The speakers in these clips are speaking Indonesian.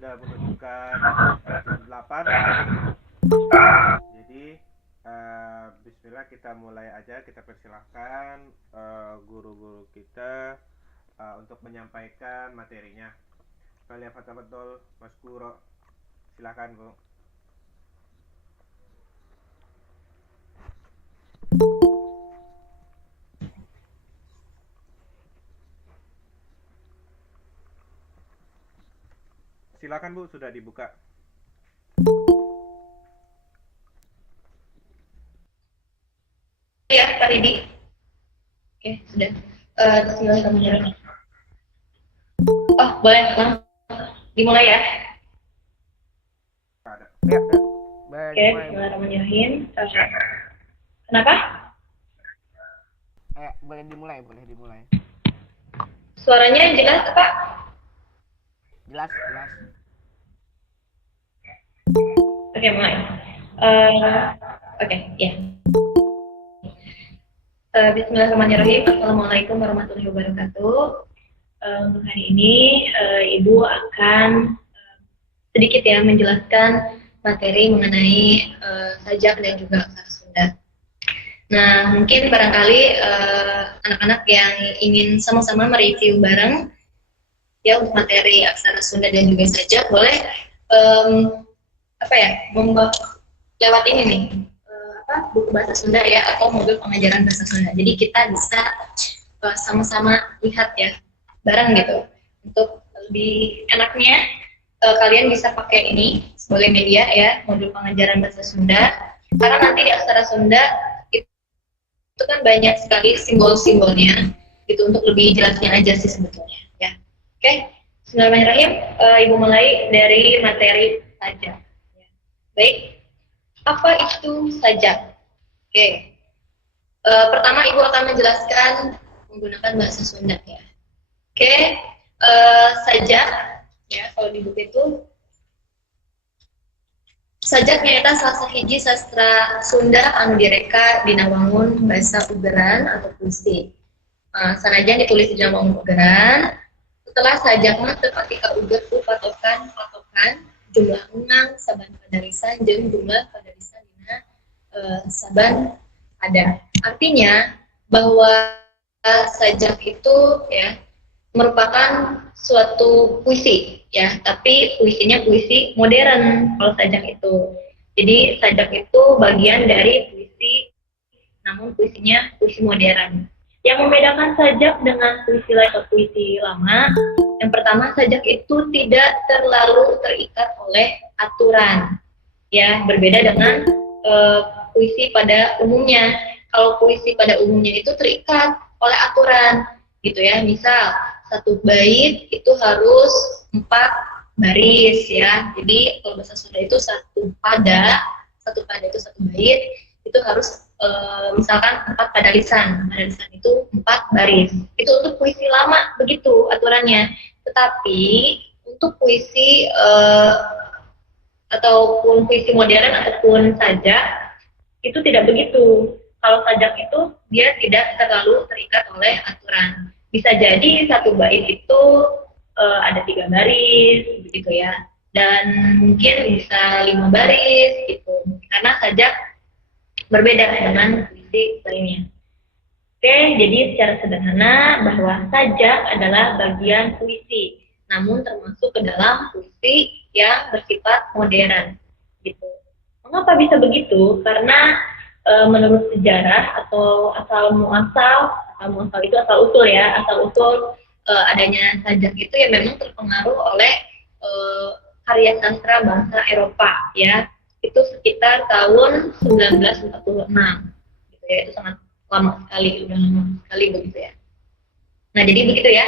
sudah menunjukkan jam 8. Jadi Bismillah, kita mulai aja. Kita persilahkan guru-guru kita untuk menyampaikan materinya. Falyatafaddal Mas Guru, silakan Bu. Silakan Bu, sudah dibuka. Ya, Pak Ridi. Oke, sudah. Bismillahirrahmanirrahim. Oh, boleh langsung dimulai ya. Ada. Ya. Oke, Bismillahirrahmanirrahim. Kenapa? Boleh dimulai. Suaranya jelas, Pak? Jelas. Oke, mulai. Oke, ya. Bismillahirrahmanirrahim. Assalamualaikum warahmatullahi wabarakatuh. Untuk hari ini, Ibu akan sedikit ya menjelaskan materi mengenai sajak dan juga aksara Sunda. Nah, mungkin barangkali anak-anak yang ingin sama-sama mereview bareng ya untuk materi aksara Sunda dan juga sajak boleh lewat ini nih buku bahasa Sunda ya atau modul pengajaran bahasa Sunda. Jadi kita bisa sama-sama lihat ya bareng gitu. Untuk lebih enaknya kalian bisa pakai ini sebagai media ya, modul pengajaran bahasa Sunda. Karena nanti di aksara Sunda itu kan banyak sekali simbol-simbolnya gitu, untuk lebih jelasnya aja sih sebetulnya ya. Oke, Bismillahirrahmanirrahim. Ibu mulai dari materi sajak. Baik, apa itu sajak? Oke, pertama Ibu akan menjelaskan menggunakan bahasa Sunda ya. Oke, sajak ya, kalau di buku itu sajak nyaeta salah sahiji sastra Sunda anu direka dina wangun basa ugeran atau puisi. Sanajan ditulis di dina wangun ugeran, setelah sajak mah teu pati kauget ku patokan jumlah enang saban padarisan jeung jumlah padarisan dina saban ada. Artinya bahwa sajak itu ya merupakan suatu puisi ya, tapi puisinya puisi modern kalau sajak itu. Jadi sajak itu bagian dari puisi, namun puisinya puisi modern. Yang membedakan sajak dengan puisi lain atau puisi lama, yang pertama sajak itu tidak terlalu terikat oleh aturan ya, berbeda dengan puisi pada umumnya. Kalau puisi pada umumnya itu terikat oleh aturan gitu ya, misal satu bait itu harus 4 baris ya. Jadi kalau bahasa Sunda itu satu pada itu satu bait itu harus misalkan 4 padalisan itu 4 baris. Itu untuk puisi lama begitu aturannya. Tetapi untuk puisi ataupun puisi modern ataupun sajak itu tidak begitu. Kalau sajak itu dia tidak terlalu terikat oleh aturan. Bisa jadi satu bait itu ada 3 baris begitu ya, dan mungkin bisa 5 baris gitu, karena sajak berbeda dengan puisi lainnya. Oke, jadi secara sederhana bahwa sajak adalah bagian puisi, namun termasuk ke dalam puisi yang bersifat modern gitu. Mengapa bisa begitu? Karena menurut sejarah atau asal muasal itu asal usul ya, asal usul adanya sajak itu ya memang terpengaruh oleh karya sastra bangsa Eropa ya. Itu sekitar tahun 1946 gitu ya, itu sangat lama sekali, udah lama sekali begitu ya. Nah, jadi begitu ya,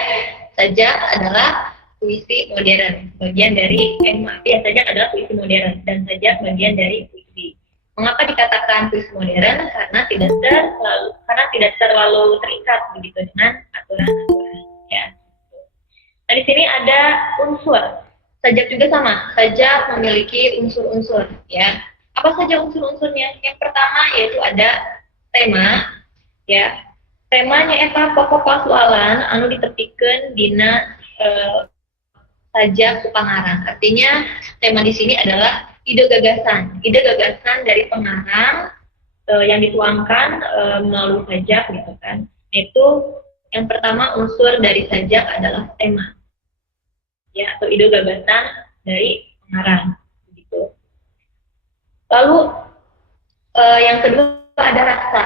sajak adalah puisi modern, bagian dari sajak adalah puisi modern dan sajak bagian dari puisi. Mengapa dikatakan puisi modern? Karena tidak terlalu terikat begitu dengan aturan-aturan ya. Nah, di sini ada unsur. Sajak juga sama, sajak memiliki unsur-unsur ya. Apa saja unsur-unsurnya? Yang pertama yaitu ada tema ya. Temanya eta pokok persoalan anu ditepikeun dina sajak pengarang. Artinya tema di sini adalah ide gagasan dari pengarang yang dituangkan melalui sajak gitu kan. Itu yang pertama unsur dari sajak adalah tema, ya, atau ide gagasan dari pengarang, gitu. Lalu yang kedua ada rasa.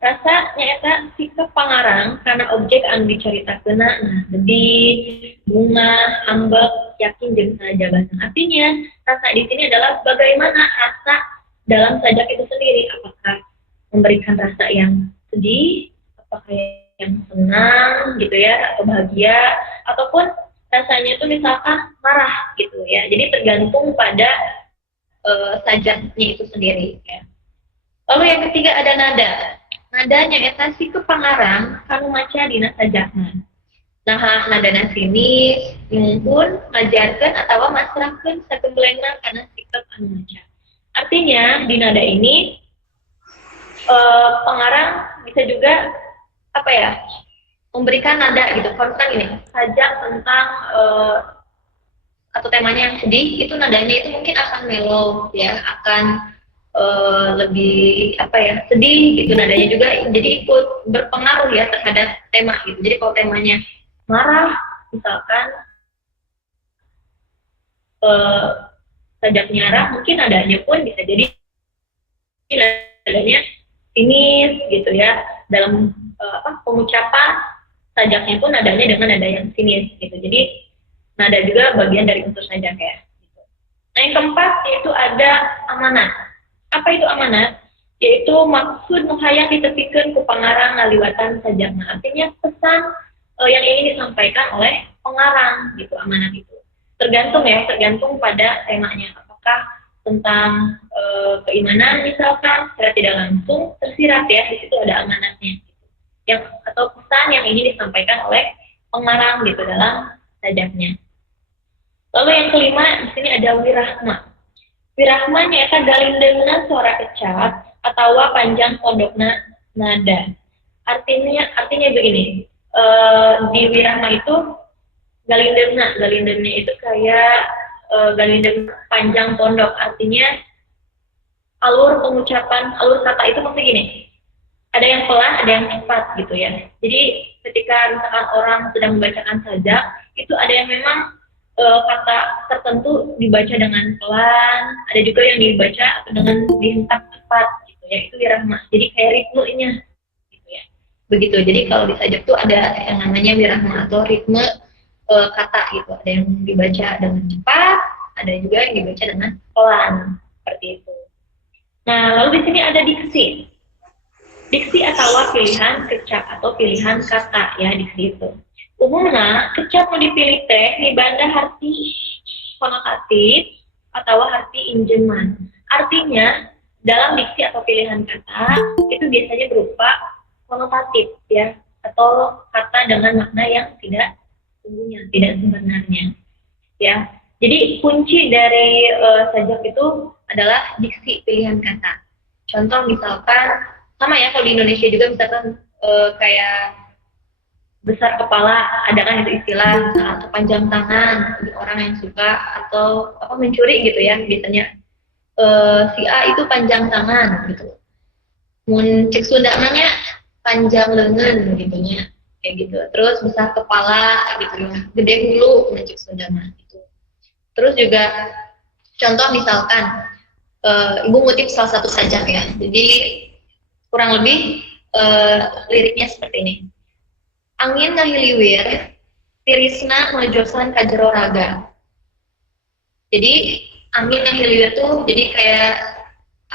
Rasa nyata sikap pengarang karena objek anu dicaritakeun nah sedih, bunga, ambek, yakin jeung sajabatan. Artinya rasa di sini adalah bagaimana rasa dalam sajak itu sendiri. Apakah memberikan rasa yang sedih, apakah yang senang gitu ya, atau bahagia, ataupun rasanya itu misalkan marah gitu ya. Jadi tergantung pada sajaknya itu sendiri ya. Lalu yang ketiga ada nada. Nadanya eta si kepangarang kanu maca dina sajakna. Nah, nadana sini nyungkun, ngajarkeun atawa masrahkeun sagemblengna kana sikap anu maca. Artinya di nada ini pengarang bisa juga apa ya, memberikan nada gitu. Kalau misalkan ini sajak tentang atau temanya yang sedih, itu nadanya itu mungkin akan mellow ya, akan lebih apa ya, sedih gitu nadanya juga, jadi ikut berpengaruh ya terhadap tema gitu. Jadi kalau temanya marah misalkan sajaknya marah, mungkin nadanya pun bisa jadi nadanya sinis gitu ya, dalam pengucapan sajaknya pun nadanya dengan nada yang sinis gitu. Jadi nada juga bagian dari unsur sajak ya gitu. Nah yang keempat yaitu ada amanat. Apa itu amanat? Yaitu maksud nu hayang ditepikeun ku pangarang ngaliwatan sajakna. Artinya pesan yang ingin disampaikan oleh pengarang gitu, amanat itu. Tergantung ya, tergantung pada temanya. Apakah tentang keimanan misalkan, secara tidak langsung tersirat ya, di situ ada amanatnya. Yang atau pesan yang ingin disampaikan oleh pengarang gitu dalam sajaknya. Lalu yang kelima di sini ada wirahma. Wirahma nyaeta galindengna suara kecap atau panjang pondokna nada. Artinya begini, di wirahma itu galindengnya itu kayak galindeng panjang pondok. Artinya alur pengucapan, alur kata itu maksudnya gini, ada yang pelan, ada yang cepat gitu ya. Jadi ketika misalkan orang sedang membacakan sajak, itu ada yang memang kata tertentu dibaca dengan pelan, ada juga yang dibaca dengan dihentak cepat gitu ya. Itu wirahma. Jadi kayak ritmenya gitu ya. Begitu. Jadi kalau di sajak tuh ada yang namanya wirahma atau ritme kata gitu. Ada yang dibaca dengan cepat, ada juga yang dibaca dengan pelan seperti itu. Nah, lalu di sini ada diksi. Diksi atau pilihan kecap atau pilihan kata ya, diksi itu. Umumnya kecap mau dipilih teh dibanda arti konotatif atau arti injeman. Artinya dalam diksi atau pilihan kata itu biasanya berupa konotatif ya, atau kata dengan makna yang tidak sungguhnya, tidak sebenarnya ya. Jadi kunci dari sajak itu adalah diksi pilihan kata. Contoh misalkan sama ya, kalau di Indonesia juga misalkan kayak besar kepala, ada kan itu istilah, atau panjang tangan orang yang suka atau apa mencuri gitu ya, biasanya si A itu panjang tangan gitu. Mun cek Sunda namanya panjang lengan gitunya kayak gitu. Terus besar kepala gitu ya, gede hulu mun cek Sunda mah gitu. Terus juga contoh misalkan ibu ngutip salah satu sajak ya. Jadi kurang lebih liriknya seperti ini. Angin ngahiliwir, tirisna nojosan ka jero raga. Jadi angin ngahiliwir tuh jadi kayak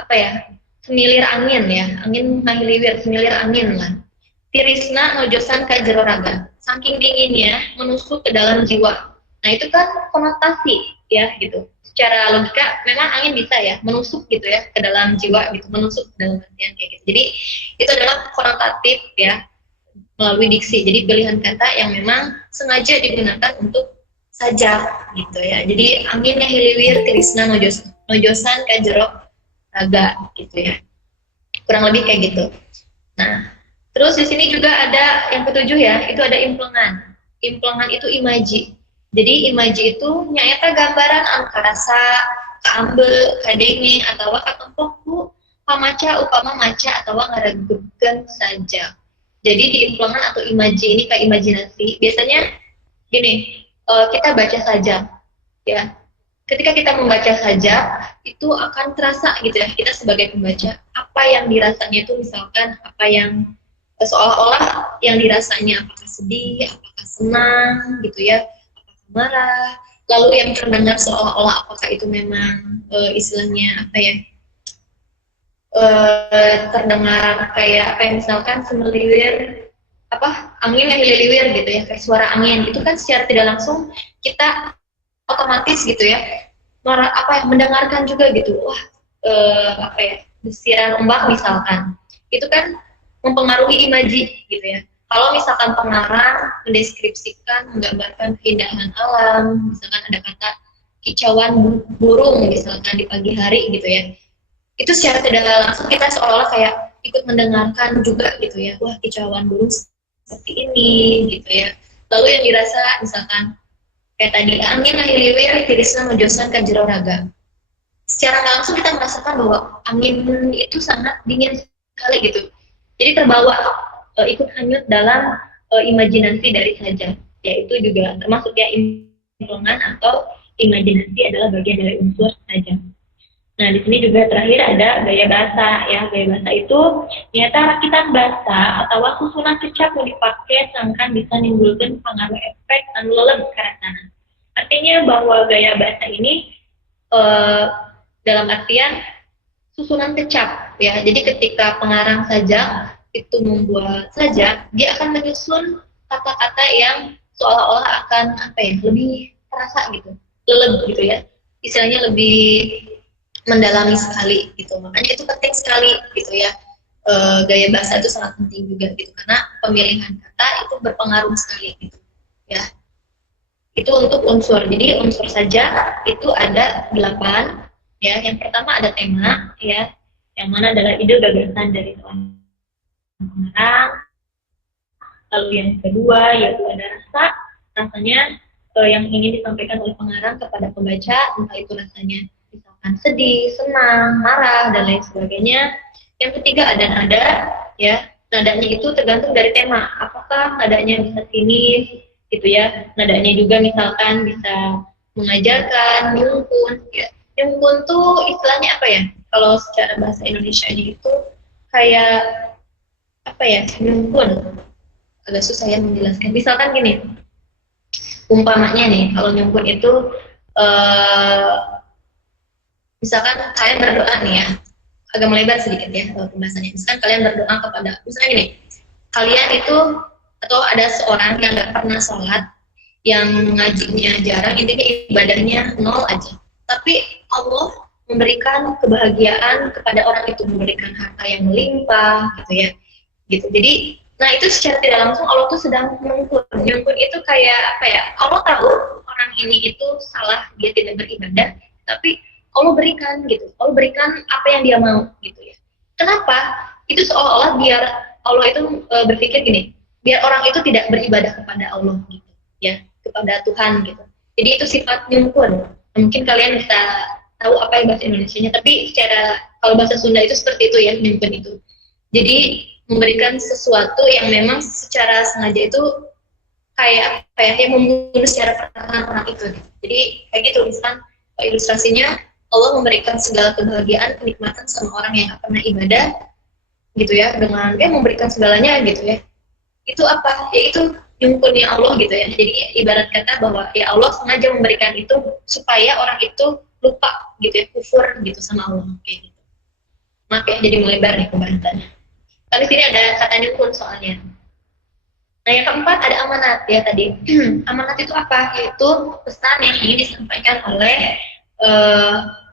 apa ya? Semilir angin ya. Angin ngahiliwir, semilir angin lah. Tirisna nojosan ka jero raga. Saking dinginnya menusuk ke dalam jiwa. Nah, itu kan konotasi ya gitu. Secara logika memang angin bisa ya menusuk gitu ya ke dalam jiwa gitu, menusuk ke dalam artian kayak gitu. Jadi itu adalah konotatif ya, melalui diksi. Jadi pilihan kata yang memang sengaja digunakan untuk sajak gitu ya. Jadi anginnya hiliwir tirisna nojosan ka jero raga gitu ya. Kurang lebih kayak gitu. Nah, terus di sini juga ada yang ketujuh ya, itu ada implengan. Implengan itu imaji. Jadi imaji itu nyaeta gambaran anu karasa, kaambeu, kadenge, atawa katempoku, pamaca, upama maca, atawa ngaregegan saja. Jadi diimplemen atau imaji ini kayak imajinasi. Biasanya gini, kita baca saja, ya. Ketika kita membaca saja, itu akan terasa gitu ya, kita sebagai pembaca, apa yang dirasanya itu misalkan, apa yang seolah-olah yang dirasanya, apakah sedih, apakah senang, gitu ya, apakah marah, lalu yang terdengar seolah-olah apakah itu memang istilahnya apa ya, terdengar kayak apa yang misalkan semeliwir apa angin yang hililiwir gitu ya, kayak suara angin itu kan secara tidak langsung kita otomatis gitu ya apa ya, mendengarkan juga gitu, wah apa ya, desiran ombak misalkan, itu kan mempengaruhi imaji gitu ya. Kalau misalkan pengarang mendeskripsikan, menggambarkan keindahan alam, misalkan ada kata kicauan burung misalkan di pagi hari gitu ya, itu secara tidak langsung kita seolah-olah kayak ikut mendengarkan juga gitu ya, wah kicauan burung seperti ini gitu ya. Lalu yang dirasa misalkan kayak tadi angin hililiwir tirisna mojosan ka jero raga, secara langsung kita merasakan bahwa angin itu sangat dingin sekali gitu, jadi terbawa ikut hanyut dalam imajinasi dari saja, yaitu juga termasuk ya implemen atau imajinasi adalah bagian dari unsur saja. Nah, di sini juga terakhir ada gaya bahasa ya. Gaya bahasa itu ternyata rakitan bahasa atau susunan kecap yang dipakai sangkan bisa menimbulkan pengaruh efek anu leleb karatana. Artinya bahwa gaya bahasa ini dalam artian susunan kecap ya. Jadi ketika pengarang sajak itu membuat sajak, dia akan menyusun kata-kata yang seolah-olah akan apa ya, lebih terasa gitu, leleb gitu ya. Istilahnya lebih mendalami sekali gitu, makanya itu penting sekali gitu ya. Gaya bahasa itu sangat penting juga gitu, karena pemilihan kata itu berpengaruh sekali gitu ya. Itu untuk unsur. Jadi unsur saja itu ada 8 ya. Yang pertama ada tema ya, yang mana adalah ide gagasan dari seorang pengarang. Lalu yang kedua yaitu ada rasanya yang ingin disampaikan oleh pengarang kepada pembaca, entah itu rasanya misalkan sedih, senang, marah, dan lain sebagainya. Yang ketiga ada nada, ya. Nadanya itu tergantung dari tema. Apakah nadanya bisa sinis, gitu ya. Nadanya juga misalkan bisa mengajarkan, nyungkun. Ya. Nyungkun tuh istilahnya apa ya? Kalau secara bahasa Indonesianya itu kayak apa ya? Nyungkun. Agak susah ya menjelaskan. Misalkan gini, umpamanya nih, kalau nyungkun itu misalkan kalian berdoa nih ya, agak melebar sedikit ya pembahasannya. Misalkan kalian berdoa kepada, misalnya gini, kalian itu atau ada seorang yang nggak pernah sholat, yang ngajinya jarang, intinya ibadahnya 0 aja. Tapi Allah memberikan kebahagiaan kepada orang itu, memberikan harta yang melimpah, gitu ya. Gitu. Jadi, nah itu secara tidak langsung Allah tuh sedang menyumpun. Menyumpun itu kayak apa ya? Allah tahu orang ini itu salah, dia tidak beribadah, tapi Allah berikan gitu, Allah berikan apa yang dia mau gitu ya. Kenapa? Itu seolah-olah biar Allah itu berpikir gini, biar orang itu tidak beribadah kepada Allah gitu, ya, kepada Tuhan gitu. Jadi itu sifat nyumpun. Mungkin kalian bisa tahu apa yang bahasa Indonesianya, tapi secara kalau bahasa Sunda itu seperti itu ya, nyumpun itu. Jadi memberikan sesuatu yang memang secara sengaja itu kayak yang membunuh secara perlahan orang itu. Gitu. Jadi kayak gitu, misalkan ilustrasinya Allah memberikan segala kebahagiaan, kenikmatan sama orang yang gak pernah ibadah, gitu ya, dengan dia memberikan segalanya, gitu ya. Itu apa? Ya itu nyungkunnya Allah, gitu ya. Jadi ibarat kata bahwa ya Allah sengaja memberikan itu supaya orang itu lupa, gitu ya, kufur, gitu sama Allah, kayak gitu. Maaf ya, jadi melebar nih pembahasannya. Tapi sini ada kata nyungkun soalnya. Nah yang keempat ada amanat ya tadi. Amanat itu apa? Yaitu pesan yang ingin disampaikan oleh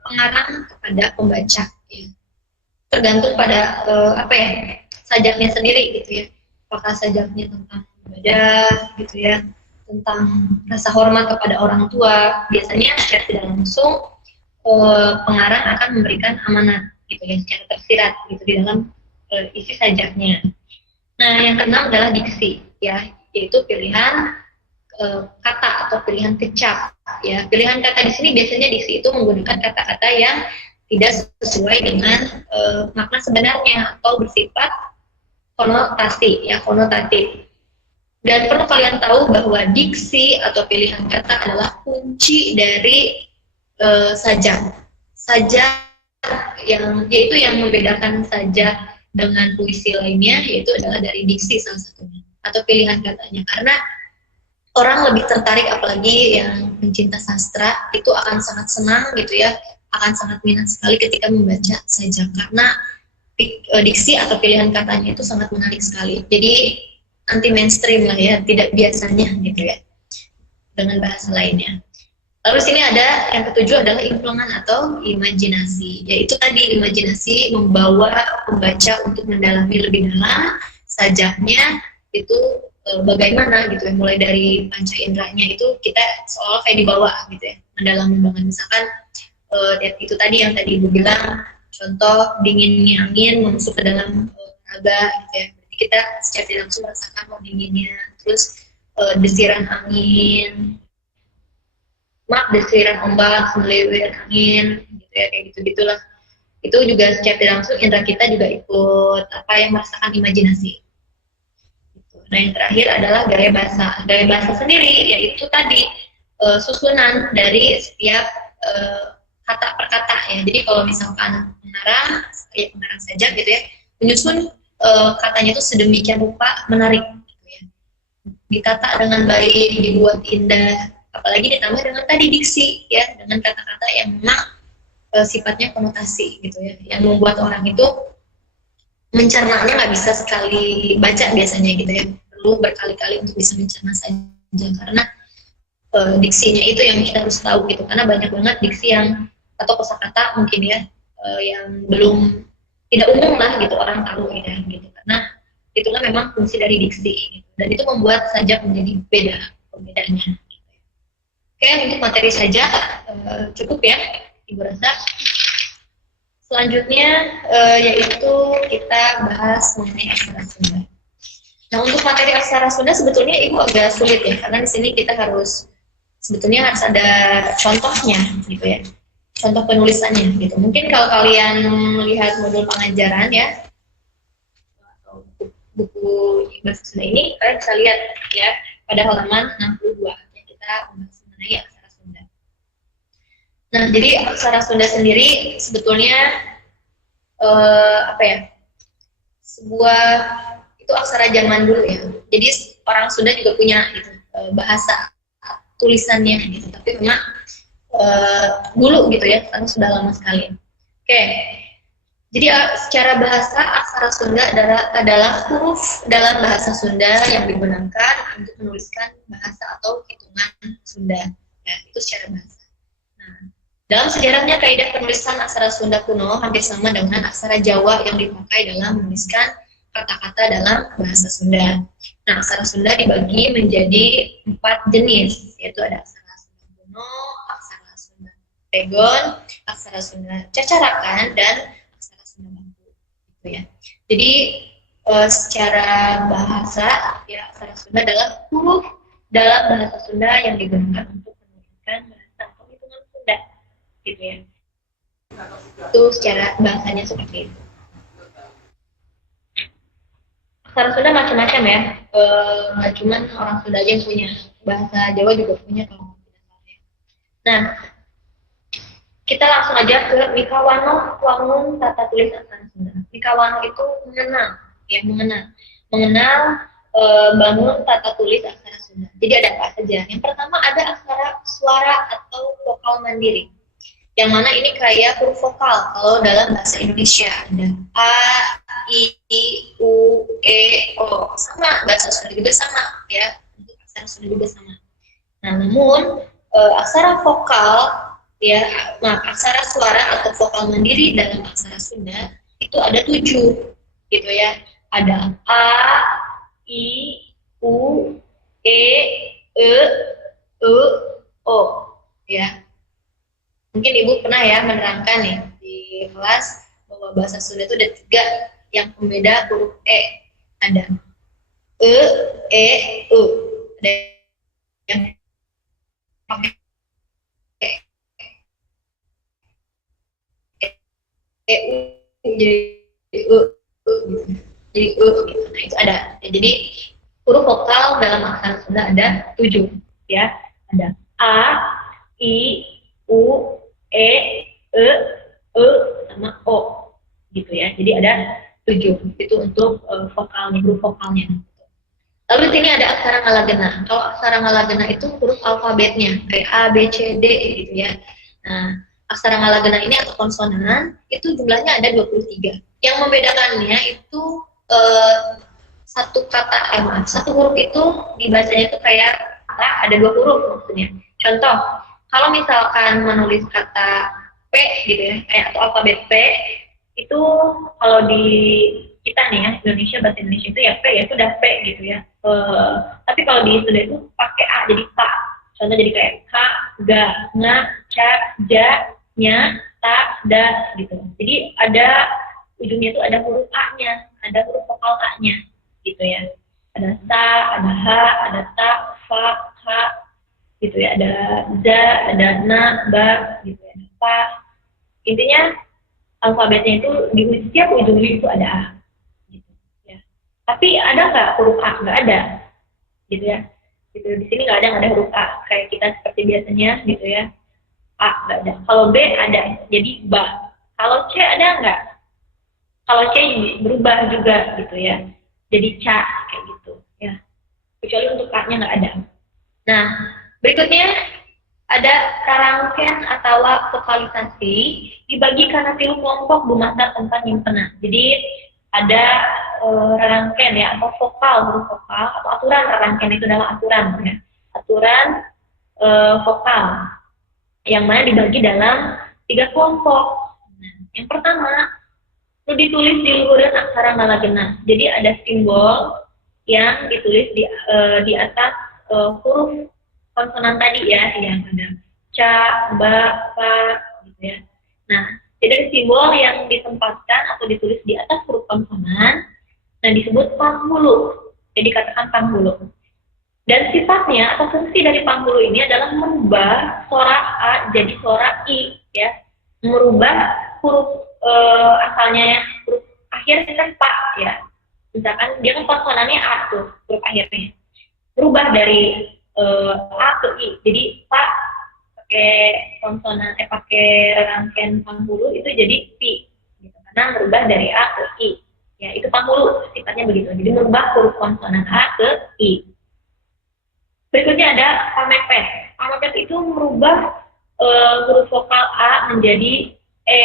pengarang kepada pembaca ya. Tergantung pada apa ya, sajaknya sendiri gitu ya. Apakah sajaknya tentang ibadah gitu ya, tentang rasa hormat kepada orang tua. Biasanya secara tidak langsung pengarang akan memberikan amanat gitu ya, secara tersirat gitu di dalam isi sajaknya. Nah yang keenam adalah diksi ya, yaitu pilihan kata atau pilihan kecap. Ya, pilihan kata di sini biasanya diksi itu menggunakan kata-kata yang tidak sesuai dengan makna sebenarnya atau bersifat konotasi, ya konotatif. Dan perlu kalian tahu bahwa diksi atau pilihan kata adalah kunci dari sajak. Sajak yaitu yang membedakan sajak dengan puisi lainnya, yaitu adalah dari diksi salah satunya atau pilihan katanya. Karena orang lebih tertarik, apalagi yang pencinta sastra itu akan sangat senang gitu ya, akan sangat minat sekali ketika membaca sajak karena diksi atau pilihan katanya itu sangat menarik sekali. Jadi anti mainstream lah ya, tidak biasanya gitu ya dengan bahasa lainnya. Lalu sini ada yang ketujuh adalah implengan atau imajinasi. Yaitu tadi imajinasi membawa pembaca untuk mendalami lebih dalam sajaknya itu bagaimana gitu ya. Mulai dari panca inderanya itu kita seolah kayak dibawa gitu ya, mendalami banget. Misalkan itu tadi yang tadi Ibu bilang, contoh dinginnya angin masuk ke dalam raga gitu ya. Berarti kita secara tidak langsung merasakan dinginnya. Terus desiran angin, desiran ombak, seliwir angin, gitu ya, kayak gitu-gitulah. Itu juga secara tidak langsung indera kita juga ikut merasakan imajinasi. Gitu. Nah yang terakhir adalah gaya bahasa. Gaya bahasa sendiri yaitu tadi susunan dari setiap kata per kata ya. Jadi kalau misalkan pengarang saja gitu ya, menyusun katanya itu sedemikian rupa menarik, gitu ya. Ditata dengan baik, dibuat indah. Apalagi ditambah dengan tadi diksi ya, dengan kata-kata yang memang sifatnya konotasi gitu ya, yang membuat orang itu mencernanya nggak bisa sekali baca biasanya gitu ya, perlu berkali-kali untuk bisa mencerna saja karena diksinya itu yang kita harus tahu gitu, karena banyak banget diksi yang atau kosakata mungkin ya yang belum tidak umum lah gitu orang tahu ya gitu, karena itulah memang fungsi dari diksi gitu. Dan itu membuat sajak menjadi beda perbedaannya. Oke, untuk materi saja cukup ya, Ibu rasa. Selanjutnya yaitu kita bahas mengenai aksara Sunda. Nah, untuk materi aksara Sunda sebetulnya Ibu agak sulit ya, karena di sini kita sebetulnya harus ada contohnya gitu ya, contoh penulisannya gitu. Mungkin kalau kalian melihat modul pengajaran ya, buku bahasa Sunda ini, kalian bisa lihat ya pada halaman 62 yang kita membahas mengenai aksara Sunda. Nah, jadi aksara Sunda sendiri sebetulnya sebuah itu aksara zaman dulu ya. Jadi orang Sunda juga punya gitu, bahasa tulisannya gitu. Tapi memang dulu gitu ya, karena sudah lama sekali. Oke. Jadi secara bahasa aksara Sunda adalah huruf dalam bahasa Sunda yang digunakan untuk menuliskan bahasa atau hitungan Sunda. Ya, itu secara bahasa. Nah, dalam sejarahnya kaidah penulisan aksara Sunda kuno hampir sama dengan aksara Jawa yang dipakai dalam menuliskan kata-kata dalam bahasa Sunda. Nah, aksara Sunda dibagi menjadi 4 jenis, yaitu ada aksara Sunda kuno, aksara Sunda Pegon, aksara Sunda Cacarakan, dan aksara Sunda Bambu. Gitu ya. Jadi secara bahasa, ya aksara Sunda adalah huruf dalam bahasa Sunda yang digunakan untuk menuliskan bahasa atau hitungan Sunda. Gitu ya. Itu secara bahasanya seperti itu. Aksara Sunda macam-macam ya, nggak cuma orang Sunda aja yang punya, bahasa Jawa juga punya kalau tidak salah ya. Nah, kita langsung aja ke Mikawano Wangun tata tulis aksara Sunda. Mikawano itu mengenal bangun tata tulis aksara Sunda. Jadi ada apa saja? Yang pertama ada aksara suara atau vokal mandiri, yang mana ini kayak huruf vokal kalau dalam bahasa Indonesia ada A, I, U, E, O, sama, bahasa Sunda juga sama ya, untuk aksara Sunda juga sama. Nah, namun aksara vokal ya, aksara suara atau vokal mandiri dalam aksara Sunda itu ada 7 gitu ya. Ada A, I, U, E, O ya. Mungkin Ibu pernah ya menerangkan nih di kelas bahwa bahasa Sunda itu ada 3 yang pembeda huruf E. Ada E, U. Ada yang pakai EU jadi E, jadi E gitu. Nah, itu ada. Jadi huruf vokal dalam aksara Sunda ada 7 ya. Ada A, I, U, E, sama O gitu ya. Jadi ada 7 itu untuk vokalnya, huruf vokalnya. Lalu di sini ada aksara Malagena. Kalau aksara Malagena itu huruf alfabetnya kayak A, B, C, D gitu ya. Nah, aksara Malagena ini atau konsonan itu jumlahnya ada 23. Yang membedakannya itu satu kata, satu huruf itu dibacanya itu kayak ada 2 huruf maksudnya. Contoh, kalau misalkan menulis kata P gitu ya, atau alfabet P itu kalau di kita nih ya, Indonesia, bahasa Indonesia itu ya P ya sudah P gitu ya. Tapi kalau di Sunda itu pakai A jadi K. Contoh jadi kayak K, Ga, Nga, Ca, Ja, Nya, Ta, Da gitu. Jadi ada ujungnya itu ada huruf A-nya, ada huruf vokal A-nya gitu ya. Ada Sa, ada H, ada Ta, Fa, Ha gitu ya. Ada Za, ada Na, Ba gitu ya. Ada Pa. Intinya alfabetnya itu di setiap ujungnya itu ada A. Gitu, ya. Tapi ada nggak huruf A? Nggak ada, gitu ya. Gitu di sini nggak ada huruf A kayak kita seperti biasanya, gitu ya. A nggak ada. Kalau B ada, jadi Ba. Kalau C ada nggak? Kalau C berubah juga, gitu ya. Jadi Ca kayak gitu, ya. Kecuali untuk A-nya nggak ada. Nah, berikutnya ada rangkaian atau vokalisasi dibagi karena tilu kelompok dumata tempat nyimpenan. Jadi ada rangkaian ya atau vokal, huruf vokal atau aturan rangkaian itu adalah aturan ya. Aturan vokal yang mana dibagi dalam 3 kelompok. Nah, yang pertama itu ditulis di luhuran aksara Malagena. Jadi ada simbol yang ditulis di atas huruf konsonan tadi ya, yang ada Ca, Ba, Pa gitu ya. Nah, jadi simbol yang ditempatkan atau ditulis di atas huruf konsonan, nah disebut panghulu. Jadi katakan panghulu. Dan sifatnya atau fungsi dari panghulu ini adalah merubah suara A jadi suara I ya. Merubah huruf asalnya huruf akhir kan Pak ya. Misalkan dia kan konsonannya A tuh, huruf akhirnya. Berubah dari A ke I. Jadi Pak pakai konsonan pakai rangkaian panghulu itu jadi Pi gitu. Karena merubah dari A ke I. Ya, itu panghulu sifatnya begitu. Jadi merubah huruf konsonan A ke I. Berikutnya ada pamepet. Pamepet itu merubah huruf vokal A menjadi E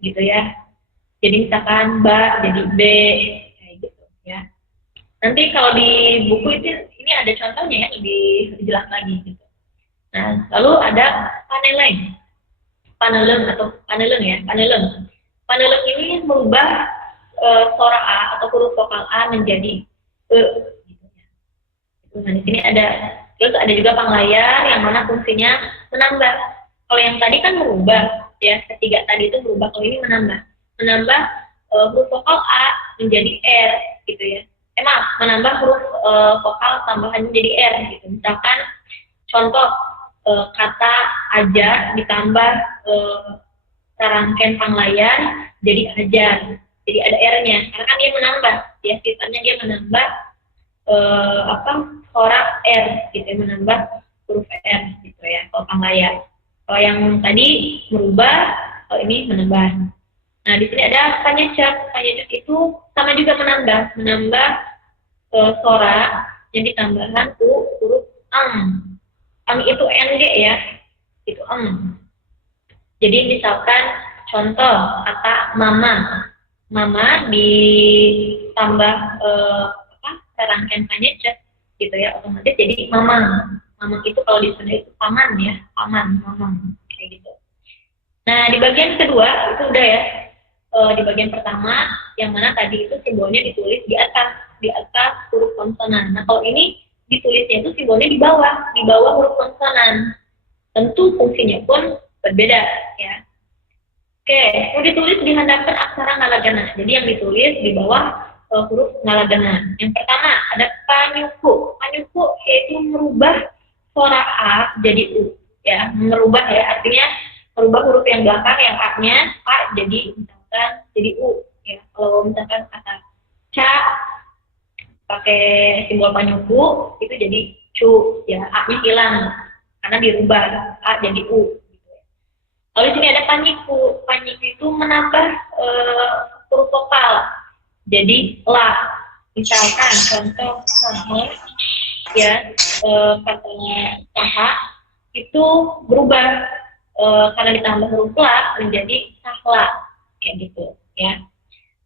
gitu ya. Jadi misalkan Ba jadi B kayak gitu ya. Nanti kalau di buku itu ini ada contohnya ya, lebih jelas lagi gitu. Nah, lalu ada paneleng. Paneleng atau paneleng ya, paneleng. Paneleng ini merubah suara A atau huruf vokal A menjadi E gitu ya. Nah, di sini ada terus ada juga panglayar yang mana fungsinya menambah. Kalau yang tadi kan merubah ya, ketiga tadi itu merubah, kalau ini menambah. Menambah huruf vokal A menjadi R gitu ya. Menambah huruf vokal tambahan jadi R gitu. Misalkan contoh kata aja ditambah rangkaian panglayar jadi ajar. Jadi ada R-nya. Karena kan dia menambah, ya sifatnya dia menambah suara R gitu ya, menambah huruf R gitu ya, kalau panglayar. Kalau yang tadi merubah, kalau ini menambah. Nah, di sini ada panyecat. Panyecat itu sama juga menambah suara yang ditambahkan huruf itu ng ya, itu Jadi misalkan contoh kata mama ditambah rangkaian panyecat gitu ya, otomatis jadi mamang. Mamang itu kalau di Sunda itu paman ya, mamang kayak gitu. Nah, di bagian kedua itu udah ya. Di bagian pertama yang mana tadi itu simbolnya ditulis di atas huruf konsonan. Nah, kalau ini ditulisnya itu simbolnya di bawah huruf konsonan. Tentu fungsinya pun berbeda ya. Oke, mau ditulis di hadapan aksara Malagena. Jadi yang ditulis di bawah huruf Malagena. Yang pertama ada panyuku. Panyuku yaitu merubah suara A jadi U, ya, merubah ya, artinya merubah huruf yang belakang yang A-nya A jadi misalkan jadi U, ya. Kalau misalkan kata ca pakai simbol panyuku itu jadi cu, ya, A-nya hilang karena dirubah A jadi U. Gitu. Lalu di sini ada panyiku, panyiku itu menambah huruf vokal jadi la. Misalkan contoh sama ya katanya saha itu berubah karena ditambah huruf la menjadi sahla kayak gitu ya.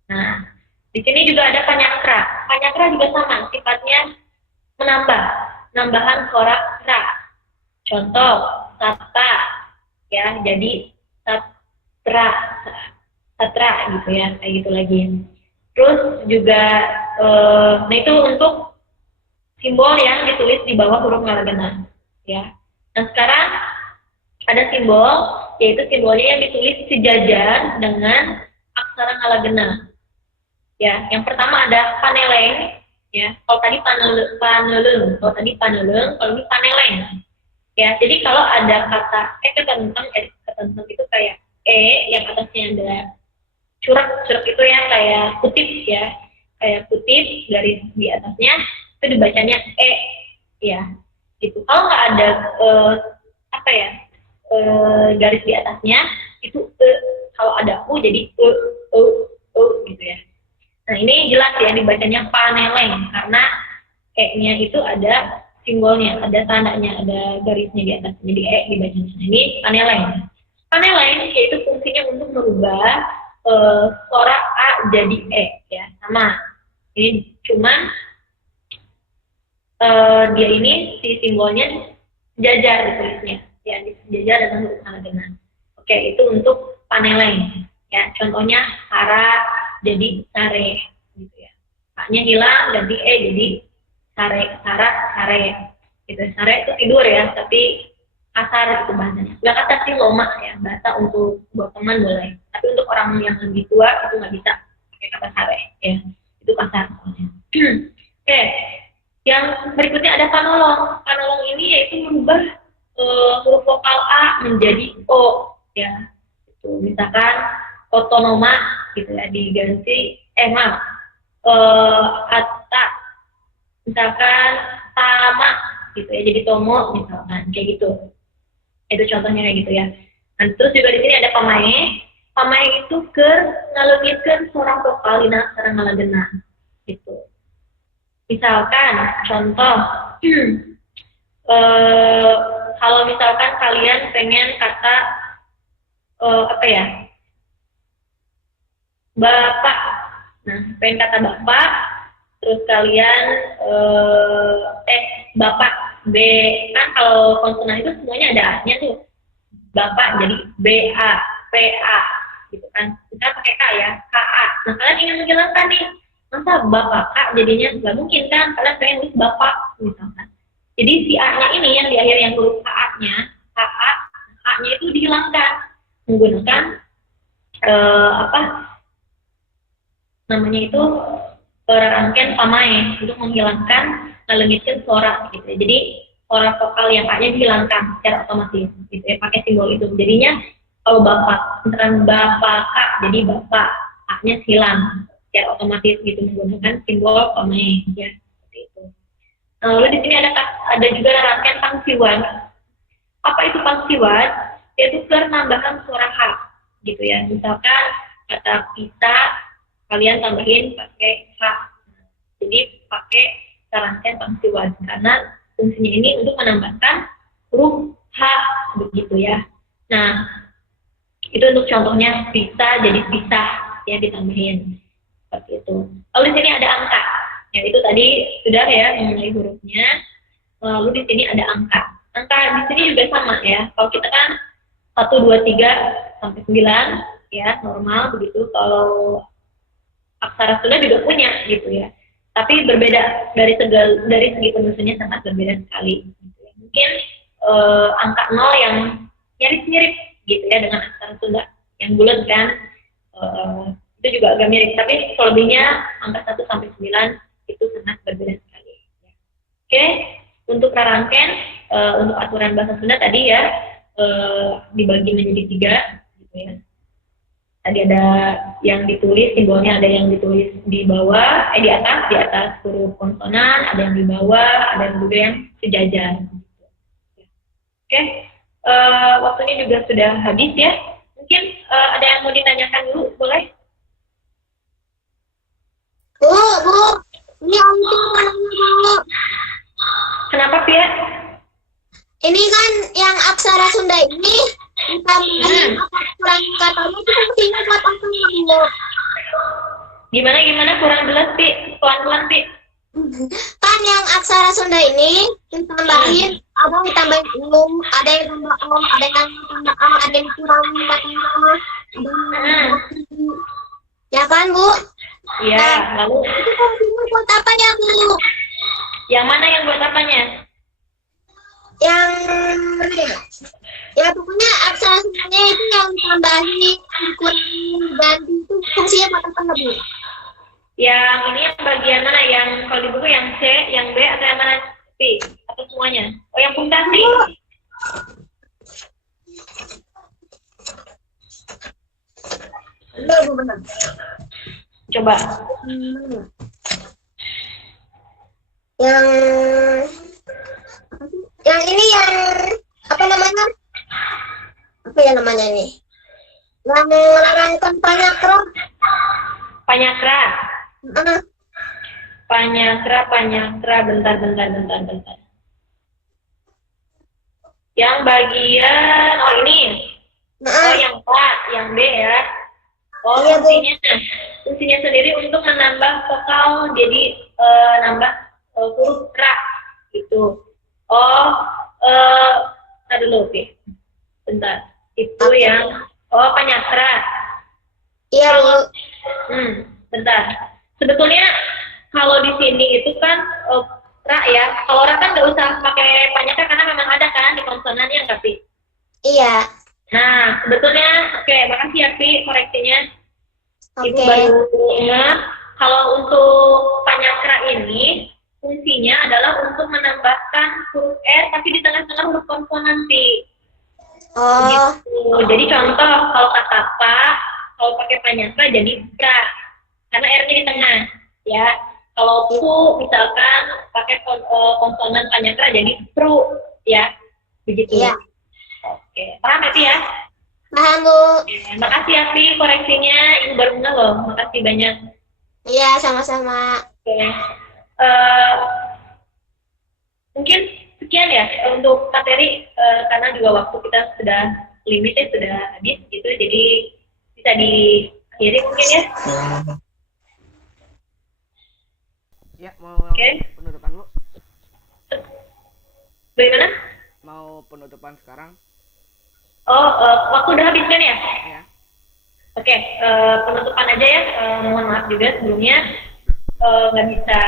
Nah, di sini juga ada panyakra. Panyakra juga sama, sifatnya nambahan suara ra. Contoh sata ya, jadi satra, satra gitu ya, kayak gitu lagi. Terus juga nah itu untuk simbol yang ditulis di bawah huruf ngalagena ya. Nah sekarang ada simbol, yaitu simbolnya yang ditulis sejajar dengan aksara ngalagena ya. Yang pertama ada paneleng ya. Kalau tadi paneleng, kalau ini paneleng ya. Jadi kalau ada kata ketentang itu kayak yang atasnya ada curak itu ya, kayak kutip ya, kayak kutip garis di atasnya itu dibacanya ya gitu. Kalau nggak ada garis di atasnya itu kalau ada u jadi gitu ya. Nah ini jelas ya dibacanya paneleng karena nya itu ada simbolnya, ada tandanya, ada garisnya di atas, jadi dibacanya. Ini paneleng. Paneleng yaitu fungsinya untuk merubah suara a jadi ya, sama. Ini cuman dia ini si simbolnya jajar ditulisnya ya, jajar dengan huruf ngalagena. Oke, itu untuk paneleng ya. Contohnya sara jadi sare gitu ya. A-nya hilang ganti jadi sare, sara, sare gitu. Sare itu tidur ya, tapi kasar itu bahasanya. Nggak kasar sih, loma ya, bahasa untuk buat teman boleh, tapi untuk orang yang lebih tua itu nggak bisa pakai kata sare ya, itu kasar soalnya. Oke, yang berikutnya ada panolong. Panolong ini yaitu merubah huruf vokal A menjadi O ya. Itu misalkan otonoma gitu ya, diganti ata misalkan tama gitu ya, jadi tomo misalkan kayak gitu. Itu contohnya kayak gitu ya. Nah, terus juga di sini ada pamae. Pamae itu ngalengitkeun suara vokal dina aksara ngalagena gitu. Misalkan contoh kalau misalkan kalian pengen kata bapak. Nah, pengen kata bapak, terus kalian bapak B, kan kalau konsonan itu semuanya ada A-nya tuh. Bapak jadi BA, PA gitu kan. Kita pakai K ya, KA. Nah, kalian ingin menghilangkan nih, masa bapak K jadinya nggak mungkin kan, kalian pengen tulis bapak misalkan. Jadi si A-nya ini yang di akhir yang huruf KA-nya, A-nya itu dihilangkan menggunakan namanya itu rangkaian pamae untuk menghilangkan ngalengitkeun suara gitu ya. Jadi suara vokal yang A-nya dihilangkan secara otomatis gitu ya, pakai simbol itu. Jadinya kalau bapak, misalkan bapak K jadi bapak, A-nya hilang secara otomatis gitu menggunakan simbol pamae ya, seperti itu. Nah, lalu di sini ada juga rangkaian pangsiwan. Apa itu pangsiwan? Yaitu penambahan suara H gitu ya. Misalkan kata pita kalian tambahin pakai H. Jadi pakai rangkaian pangsiwan karena fungsinya ini untuk menambahkan huruf H begitu ya. Nah, itu untuk contohnya bisa jadi pisah ya, ditambahin seperti itu. Lalu di sini ada angka. Ya itu tadi sudah ya mengenai hurufnya. Lalu di sini ada angka. Angka di sini juga sama ya. Kalau kita kan 1, 2, 3 sampai 9 ya normal begitu. Kalau aksara Sunda juga punya gitu ya. Tapi berbeda dari segi penulisannya sangat berbeda sekali. Gitu ya. Mungkin angka 0 yang nyaris mirip gitu ya dengan aksara Sunda yang bulat kan. Itu juga agak mirip. Tapi selebihnya angka 1 sampai 9 itu sangat berbeda sekali. Oke, untuk rangkaian untuk aturan bahasa Sunda tadi ya dibagi menjadi 3 gitu ya. Tadi ada yang ditulis simbolnya, ada yang ditulis di bawah, di atas huruf konsonan, ada yang di bawah, ada yang juga yang sejajar. Oke, waktunya juga sudah habis ya. Mungkin ada yang mau ditanyakan dulu, boleh? Bu, ini Om Pia mau nanya, Bu. Kenapa, Pia? Ini kan yang aksara Sunda ini ditambahin kurang katanya itu fungsinya buat apa ya, Bu? Gimana kurang jelas, Pi? Pelan-pelan, Pi. Kan yang aksara Sunda ini ditambahin, ada yang ditambahin ada yang tambah ada yang tambah ada yang kurang katanya, ada yang ya kan, Bu? Iya, lalu Itu fungsinya buat apa ya, Bu? yang mana yang buat apanya? Yang ya pokoknya aksara Sundanya itu yang ditambahin, dikurangi, diganti itu fungsinya buat apa, Bu? Yang ini yang bagian mana? Yang kalau di buku yang C, yang B, atau yang mana? Pi? Atau semuanya? Oh, yang punktasi. Benar, Bu, benar. Coba. Yang ini yang apa namanya? Apa ya namanya ini? Yang melarangkan panyakra. Panyakra. Heeh. Panyakra, bentar. Yang bagian, oh ini. Oh, yang A, yang B ya. Oh, Iya, Bu. fungsinya sendiri untuk menambah vokal, jadi nambah huruf ra gitu. Oh, tadi dulu, Pi. Bentar. Itu yang panyakra. Iya, Bu. Bentar. Sebetulnya kalau di sini itu kan ra ya. Kalau ra kan nggak usah pakai panyakra karena memang ada kan di konsonannya nggak, Pi? Iya. Nah, sebetulnya, oke, makasih ya, Pi, koreksinya. Ibu Oke. baru ingat, kalau untuk panyakra ini, fungsinya adalah untuk menambahkan huruf R, tapi di tengah-tengah huruf konsonan, Pi. Oh. Gitu. Jadi contoh, kalau kata Pak, kalau pakai panyakra jadi pra, karena R-nya di tengah, ya. Kalau pu, misalkan pakai konsonan panyakra jadi pru, ya. Begitu. Iya. Oke, paham ya, Pi ya? Paham, Bu. Makasih ya, Pi, koreksinya. Ibu baru ngeh loh. Makasih banyak. Iya, sama-sama. Oke. Mungkin sekian ya untuk materi, karena juga waktu kita sudah limit ya, sudah habis gitu. Jadi bisa diakhiri mungkin ya. Ya, mau Oke. penutupan, Bu? Bagaimana? Mau penutupan sekarang? Oh, waktu udah habis kan ya? Ya. Oke, penutupan aja ya. Mohon maaf juga sebelumnya nggak bisa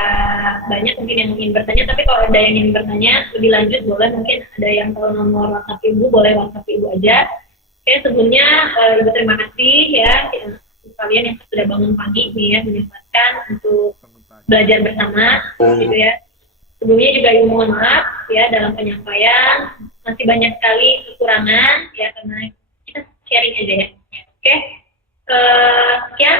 banyak mungkin yang ingin bertanya, tapi kalau ada yang ingin bertanya lebih lanjut boleh, mungkin ada yang tahu nomor WhatsApp Ibu, boleh WhatsApp Ibu aja. Oke, sebelumnya Ibu terima kasih ya kalian yang sudah bangun pagi nih ya, menyempatkan untuk belajar bersama gitu ya. Sebelumnya juga Ibu mohon maaf ya dalam penyampaian, masih banyak sekali kekurangan ya karena kita sharing aja ya. Oke, sekian,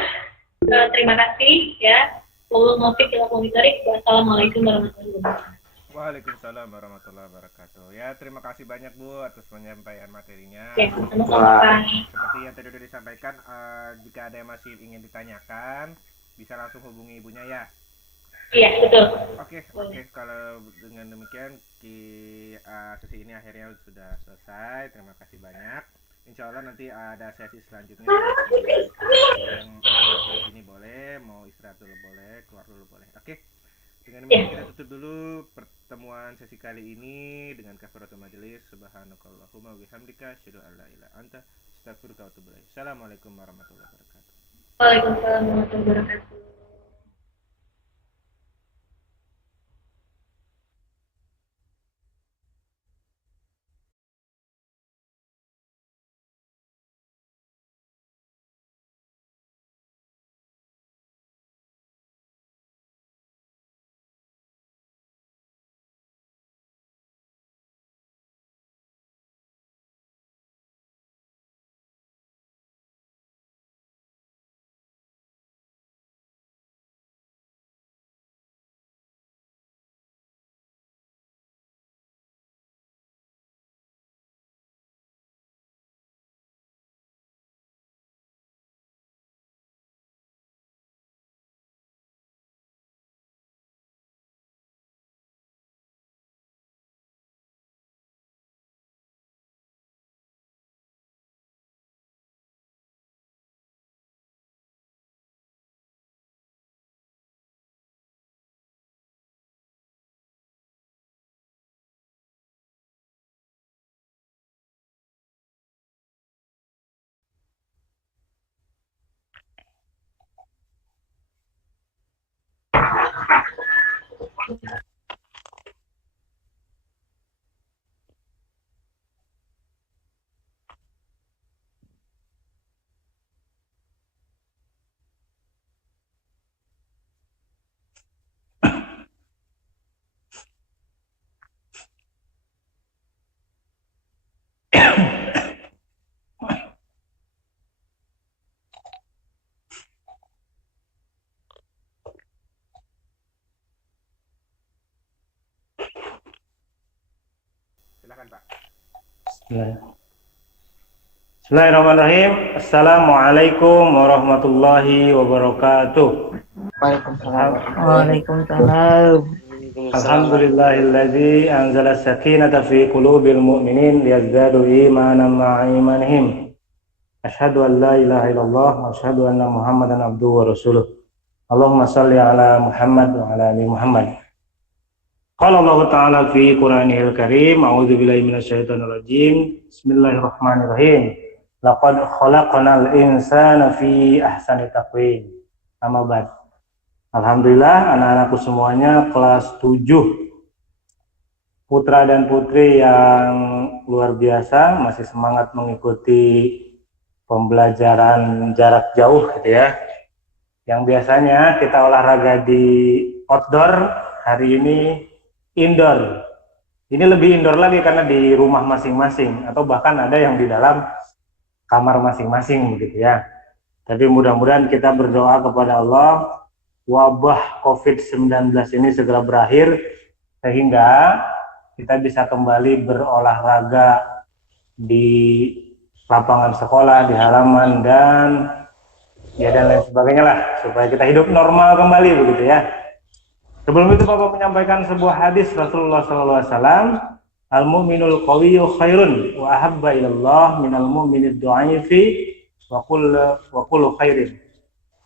terima kasih ya. Wassalamualaikum warahmatullahi wabarakatuh. Waalaikumsalam warahmatullahi wabarakatuh. Ya, terima kasih banyak Bu atas penyampaian materinya. Oke, sama-sama. Seperti yang tadi sudah disampaikan, jika ada yang masih ingin ditanyakan, bisa langsung hubungi ibunya ya. Iya, betul. Oke. Kalau dengan demikian, sesi ini akhirnya sudah selesai. Terima kasih banyak. Insya Allah nanti ada sesi selanjutnya. Yang di sini boleh, mau istirahat dulu boleh, keluar dulu boleh. Oke. Dengan demikian kita tutup dulu pertemuan sesi kali ini dengan kafaratul majelis. Subhanakallahumma wa bihamdika asyhadu an la ilaha illa anta astaghfiruka wa atubu ilaik. Assalamualaikum warahmatullahi wabarakatuh. Waalaikumsalam warahmatullahi wabarakatuh. silakan Pak. Bismillahirrahmanirrahim. Assalamualaikum warahmatullahi wabarakatuh. Waalaikumsalam. Alhamdulillahilladzi anzala sakinata fi qulubil mu'minin liyazdadu imanan ma'a imanihim. Asyhadu an la ilaha illallah wa asyhadu anna Muhammadan abduhu wa rasuluh. Allahumma shalli ala Muhammad wa ala ali Muhammad. Qala Allah Ta'ala fi Qur'anihil Karim, a'udzu billahi minasyaitonir rajim. Bismillahirrahmanirrahim. Laqad khalaqnal insana fi ahsani taqwim. Amma ba'd. Alhamdulillah anak-anakku semuanya kelas 7. Putra dan putri yang luar biasa, masih semangat mengikuti pembelajaran jarak jauh gitu ya. Yang biasanya kita olahraga di outdoor, hari ini indoor. Ini lebih indoor lagi karena di rumah masing-masing atau bahkan ada yang di dalam kamar masing-masing begitu ya. Tapi mudah-mudahan kita berdoa kepada Allah wabah COVID-19 ini segera berakhir sehingga kita bisa kembali berolahraga di lapangan sekolah, di halaman dan lain sebagainya lah supaya kita hidup normal kembali begitu ya. Sebelum itu Bapak menyampaikan sebuah hadis Rasulullah SAW, al-mu'minul qawiyyu khairun wa ahabba ilallah minal mu'minid du'aifi wa kullu khairin.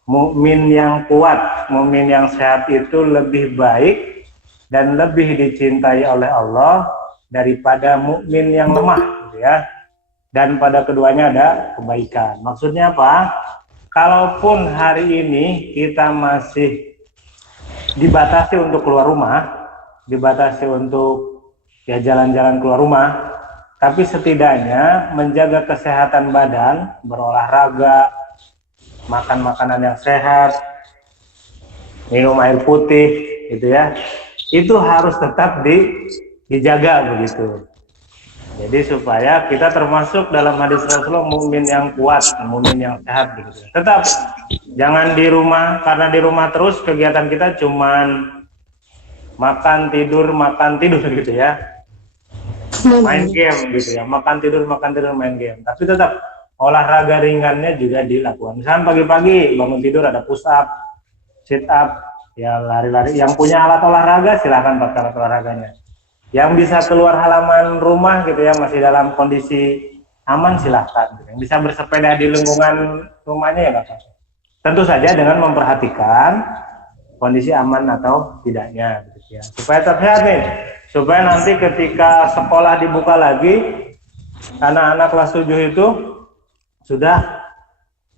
Mukmin yang kuat, mukmin yang sehat itu lebih baik dan lebih dicintai oleh Allah daripada mukmin yang lemah gitu ya. Dan pada keduanya ada kebaikan. Maksudnya apa? Kalaupun hari ini kita masih dibatasi untuk keluar rumah, dibatasi untuk ya jalan-jalan keluar rumah, tapi setidaknya menjaga kesehatan badan, berolahraga, makan makanan yang sehat, minum air putih gitu ya, itu harus tetap dijaga begitu. Jadi supaya kita termasuk dalam hadis Rasulullah mukmin yang kuat, mukmin yang sehat gitu. Tetap jangan di rumah, karena di rumah terus kegiatan kita cuman makan tidur gitu ya. Main game gitu ya, makan tidur main game. Tapi tetap olahraga ringannya juga dilakukan. Misalnya pagi-pagi bangun tidur ada push up, sit up, ya lari-lari. Yang punya alat olahraga silahkan pakai alat olahraganya. Yang bisa keluar halaman rumah gitu ya, masih dalam kondisi aman silahkan. Yang bisa bersepeda di lingkungan rumahnya ya nggak apa-apa. Tentu saja dengan memperhatikan kondisi aman atau tidaknya gitu ya. Supaya tetap sehat nih. Supaya nanti ketika sekolah dibuka lagi, anak-anak kelas 7 itu sudah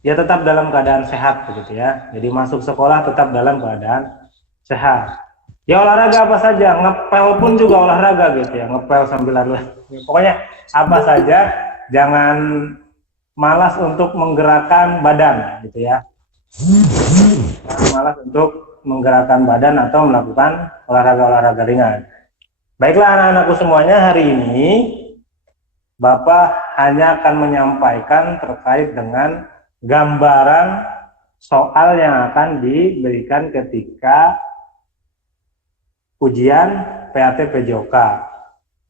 ya tetap dalam keadaan sehat begitu ya. Jadi masuk sekolah tetap dalam keadaan sehat. Ya olahraga apa saja, ngepel pun juga olahraga gitu ya, ngepel sambil lari. Pokoknya apa saja, jangan malas untuk menggerakkan badan gitu ya. Jangan malas untuk menggerakkan badan atau melakukan olahraga-olahraga ringan. Baiklah anak-anakku semuanya, hari ini Bapak hanya akan menyampaikan terkait dengan gambaran soal yang akan diberikan ketika ujian PAT PJOK.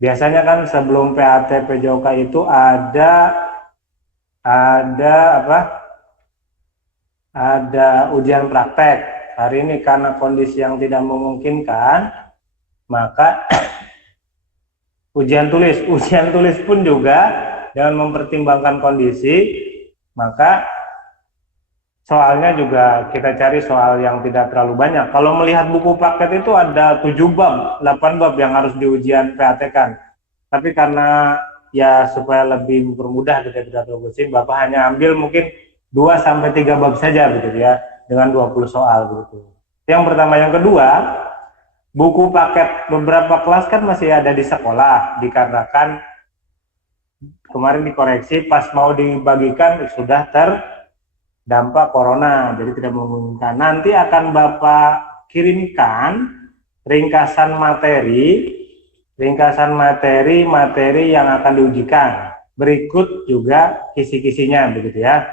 Biasanya kan sebelum PAT PJOK itu ada ujian praktek. Hari ini karena kondisi yang tidak memungkinkan, maka ujian tulis pun juga dengan mempertimbangkan kondisi, maka soalnya juga kita cari soal yang tidak terlalu banyak. Kalau melihat buku paket itu ada 7 bab, 8 bab yang harus diujian PAT kan. Tapi karena ya supaya lebih mempermudah kita tidak terlalu pusing, Bapak hanya ambil mungkin 2-3 bab saja gitu ya, dengan 20 soal gitu. Yang pertama. Yang kedua, buku paket beberapa kelas kan masih ada di sekolah, dikarenakan kemarin dikoreksi pas mau dibagikan sudah terdampak corona, jadi tidak memungkinkan. Nanti akan Bapak kirimkan ringkasan materi yang akan diujikan. Berikut juga kisi-kisinya begitu ya.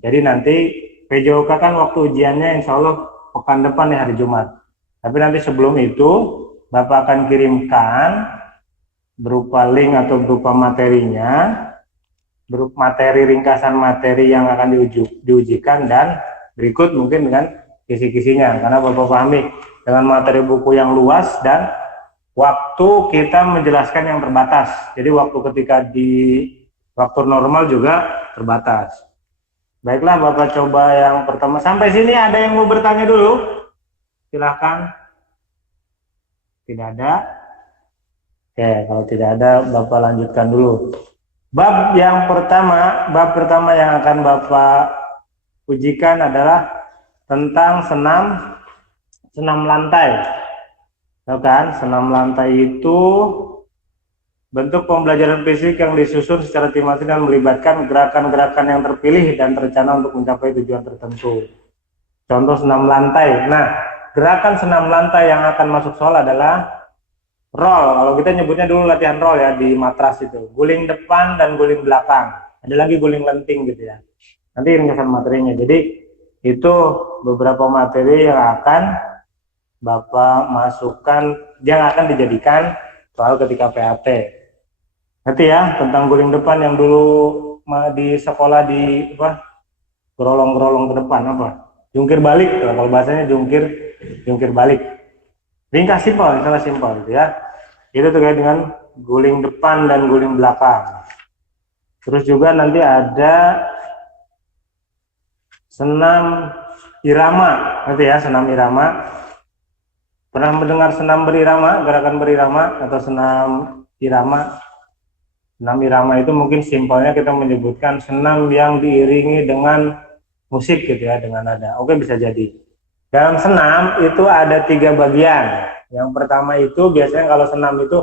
Jadi nanti PJOK kan waktu ujiannya insya Allah pekan depan ya, hari Jumat. Tapi nanti sebelum itu Bapak akan kirimkan berupa link atau berupa materinya, berupa materi ringkasan materi yang akan diujikan, dan berikut mungkin dengan kisi-kisinya, karena Bapak pahami dengan materi buku yang luas dan waktu kita menjelaskan yang terbatas. Jadi waktu ketika di waktu normal juga terbatas. Baiklah, Bapak coba yang pertama. Sampai sini ada yang mau bertanya dulu? Silahkan. Tidak ada? Oke, kalau tidak ada, Bapak lanjutkan dulu. Bab pertama yang akan Bapak ujikan adalah tentang senam lantai. Tahu kan, senam lantai itu bentuk pembelajaran fisik yang disusun secara tematik dan melibatkan gerakan-gerakan yang terpilih dan terencana untuk mencapai tujuan tertentu. Contoh senam lantai. Nah, gerakan senam lantai yang akan masuk soal adalah roll. Kalau kita nyebutnya dulu latihan roll ya di matras itu. Guling depan dan guling belakang. Ada lagi guling lenting gitu ya. Nanti ringkasan materinya. Jadi itu beberapa materi yang akan Bapak masukkan, yang akan dijadikan soal ketika PAT. Nanti ya, tentang guling depan yang dulu di sekolah di gerolong-gerolong ke depan jungkir balik, kalau bahasanya jungkir balik. Ringkas simpel, sangat simpel gitu ya. Itu terkait dengan guling depan dan guling belakang. Terus juga nanti ada senam irama, nanti ya, senam irama. Pernah mendengar senam berirama, gerakan berirama atau senam irama? Senam irama itu mungkin simpelnya kita menyebutkan senam yang diiringi dengan musik gitu ya, dengan nada. Oke, bisa jadi. Dalam senam itu ada 3 bagian. Yang pertama itu biasanya kalau senam itu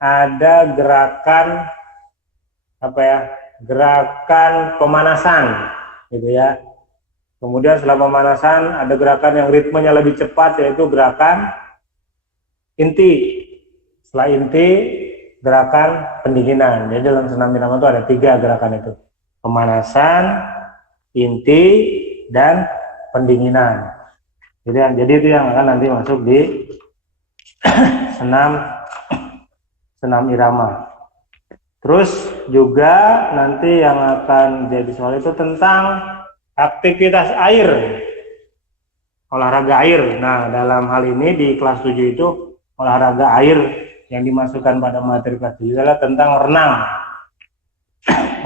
ada gerakan gerakan pemanasan gitu ya. Kemudian setelah pemanasan ada gerakan yang ritmenya lebih cepat, yaitu gerakan inti. Setelah inti, gerakan pendinginan. Jadi dalam senam irama itu ada 3 gerakan itu: pemanasan, inti, dan pendinginan. Jadi itu yang akan nanti masuk di senam irama. Terus juga nanti yang akan jadi soal itu tentang aktivitas air, olahraga air. Nah, dalam hal ini di kelas 7 itu olahraga air yang dimasukkan pada materi kelas 7 adalah tentang renang.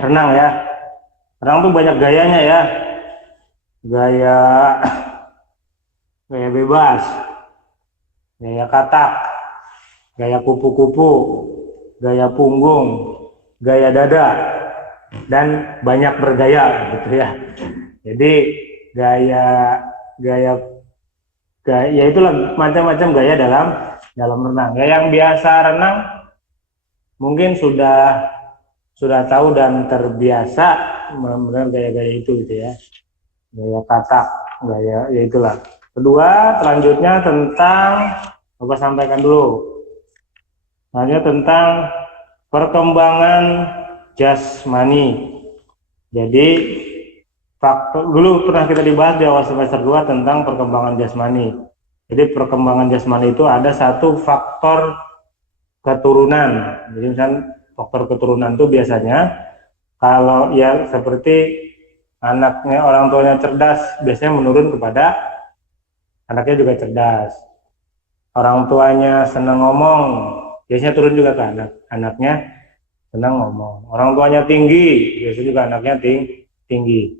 Renang ya. Renang tuh banyak gayanya ya. Gaya bebas, gaya katak, gaya kupu-kupu, gaya punggung, gaya dada, dan banyak bergaya gitu ya. Jadi gaya itulah macam-macam gaya dalam renang. Yang biasa renang mungkin sudah tahu dan terbiasa benar gaya-gaya itu gitu ya. Gaya katak, gaya ya itulah. Kedua, selanjutnya tentang Bapak sampaikan dulu. Selanjutnya tentang perkembangan jasmani. Jadi faktor dulu pernah kita dibahas di awal semester 2 tentang perkembangan jasmani. Jadi perkembangan jasmani itu ada satu faktor keturunan. Jadi misalnya faktor keturunan itu biasanya kalau ya seperti anaknya orang tuanya cerdas, biasanya menurun kepada anaknya juga cerdas. Orang tuanya senang ngomong, biasanya turun juga ke anaknya senang ngomong. Orang tuanya tinggi, biasanya juga anaknya tinggi.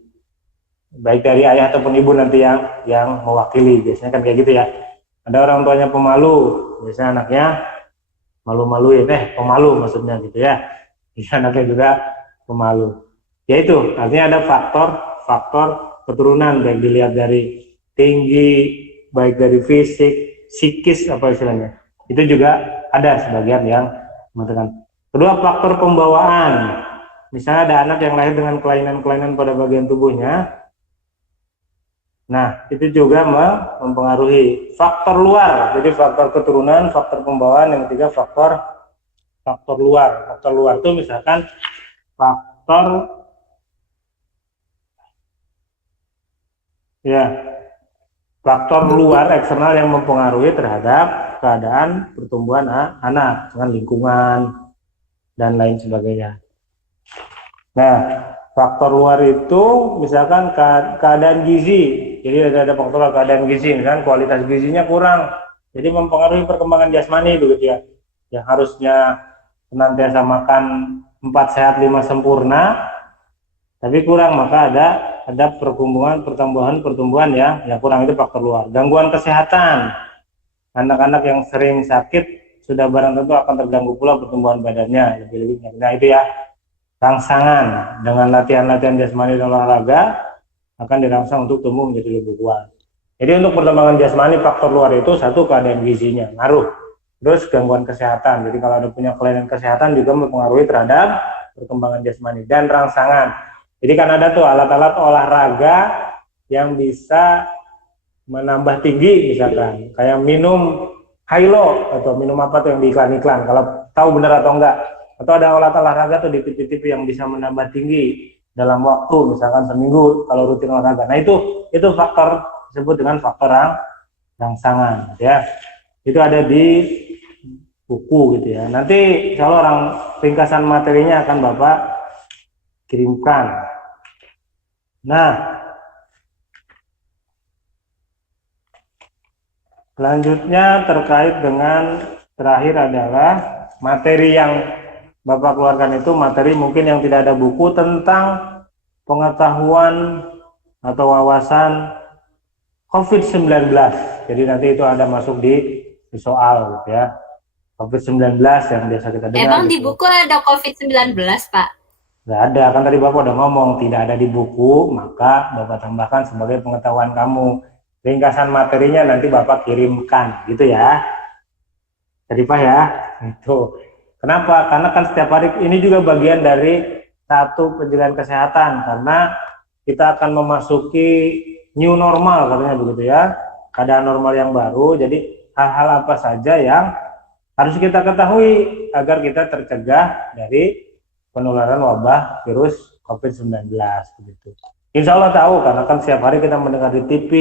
Baik dari ayah ataupun ibu nanti yang mewakili, biasanya kan kayak gitu ya. Ada orang tuanya pemalu, biasanya anaknya malu-malu ya, pemalu maksudnya gitu ya. Biasanya anaknya juga pemalu. Ya itu, artinya ada faktor keturunan, baik dilihat dari tinggi, baik dari fisik, psikis apa istilahnya. Itu juga ada sebagian yang mengatakan. Kedua, faktor pembawaan. Misalnya ada anak yang lahir dengan kelainan-kelainan pada bagian tubuhnya. Nah, itu juga mempengaruhi. Faktor luar, jadi faktor keturunan, faktor pembawaan. Yang ketiga, faktor luar. Faktor luar itu misalkan faktor luar eksternal yang mempengaruhi terhadap keadaan pertumbuhan anak, dengan lingkungan, dan lain sebagainya. Nah, faktor luar itu misalkan keadaan gizi. Jadi ada faktor luar, keadaan gizi, misalkan kualitas gizinya kurang. Jadi mempengaruhi perkembangan jasmani begitu ya. Yang harusnya senantiasa makan 4 sehat 5 sempurna, tapi kurang, maka ada pertumbuhan ya kurang, itu faktor luar. Gangguan kesehatan. Anak-anak yang sering sakit sudah barang tentu akan terganggu pula pertumbuhan badannya lebih-lebihnya. Nah, itu ya. Rangsangan dengan latihan-latihan jasmani dan olahraga akan dirangsang untuk tumbuh menjadi lebih kuat. Jadi untuk perkembangan jasmani faktor luar itu satu, keadaan gizinya ngaruh. Terus gangguan kesehatan. Jadi kalau ada punya kelainan kesehatan juga mempengaruhi terhadap perkembangan jasmani dan rangsangan. Jadi kan ada tuh alat-alat olahraga yang bisa menambah tinggi, misalkan kayak minum Hilo atau minum apa tuh yang di iklan-iklan, kalau tahu benar atau enggak. Atau ada alat olahraga tuh di TV-TV yang bisa menambah tinggi dalam waktu, misalkan seminggu kalau rutin olahraga. Nah itu faktor disebut dengan faktor rangsangan ya. Itu ada di buku gitu ya. Nanti kalau ringkasan materinya akan Bapak kirimkan. Nah, selanjutnya terkait dengan terakhir adalah materi yang Bapak keluarkan itu materi mungkin yang tidak ada buku tentang pengetahuan atau wawasan COVID-19. Jadi nanti itu ada masuk di soal gitu ya. COVID-19 yang biasa kita dengar. Emang gitu. Di buku ada COVID-19, Pak? Nggak ada, kan tadi Bapak udah ngomong tidak ada di buku, maka Bapak tambahkan sebagai pengetahuan kamu. Ringkasan materinya nanti Bapak kirimkan, gitu ya. Jadi Pak ya, itu. Kenapa? Karena kan setiap hari ini juga bagian dari satu penjagaan kesehatan, karena kita akan memasuki new normal katanya begitu ya, keadaan normal yang baru. Jadi hal-hal apa saja yang harus kita ketahui agar kita tercegah dari penularan wabah virus COVID-19 begitu. Insya Allah tahu, karena kan setiap hari kita mendengar di TV,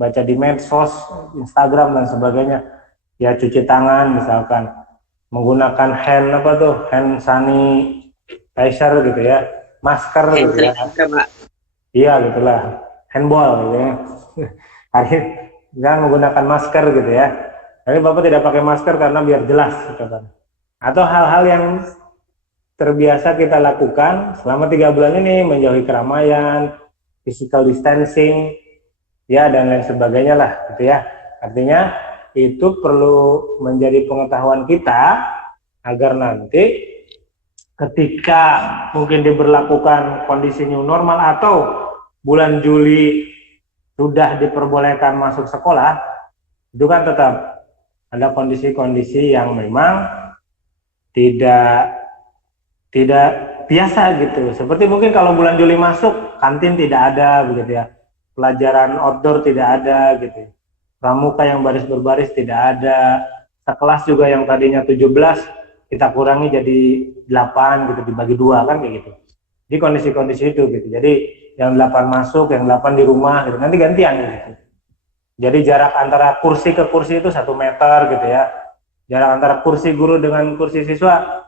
baca di medsos, Instagram dan sebagainya. Ya cuci tangan misalkan, menggunakan hand sanitizer gitu ya, masker gitu ya. Iya gitulah, handball gitu ya. Hari jangan menggunakan masker gitu ya. Tapi Bapak tidak pakai masker karena biar jelas gitu kan. Atau hal-hal yang terbiasa kita lakukan selama 3 bulan ini, menjauhi keramaian, physical distancing, ya dan lain sebagainya lah gitu ya. Artinya itu perlu menjadi pengetahuan kita agar nanti ketika mungkin diberlakukan kondisi new normal atau bulan Juli sudah diperbolehkan masuk sekolah, itu kan tetap ada kondisi-kondisi yang memang tidak biasa gitu. Seperti mungkin kalau bulan Juli masuk, kantin tidak ada begitu ya, pelajaran outdoor tidak ada gitu, pramuka yang baris berbaris tidak ada, sekelas juga yang tadinya 17 kita kurangi jadi 8 gitu, dibagi 2 kan kayak gitu. Di kondisi-kondisi itu gitu. Jadi yang 8 masuk, yang 8 di rumah gitu. Nanti gantian gitu. Jadi jarak antara kursi ke kursi itu 1 meter gitu ya. Jarak antara kursi guru dengan kursi siswa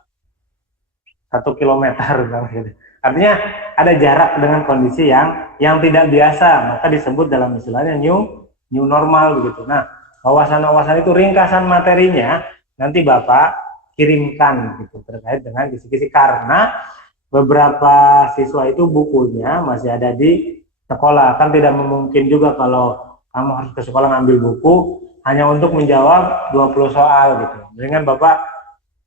1 kilometer gitu. Artinya ada jarak dengan kondisi yang tidak biasa, maka disebut dalam istilahnya new normal begitu. Nah, wawasan-wawasan itu ringkasan materinya nanti Bapak kirimkan gitu terkait dengan kisi-kisi, karena beberapa siswa itu bukunya masih ada di sekolah. Kan tidak memungkin juga kalau kamu harus ke sekolah ngambil buku hanya untuk menjawab 20 soal gitu. Dengan Bapak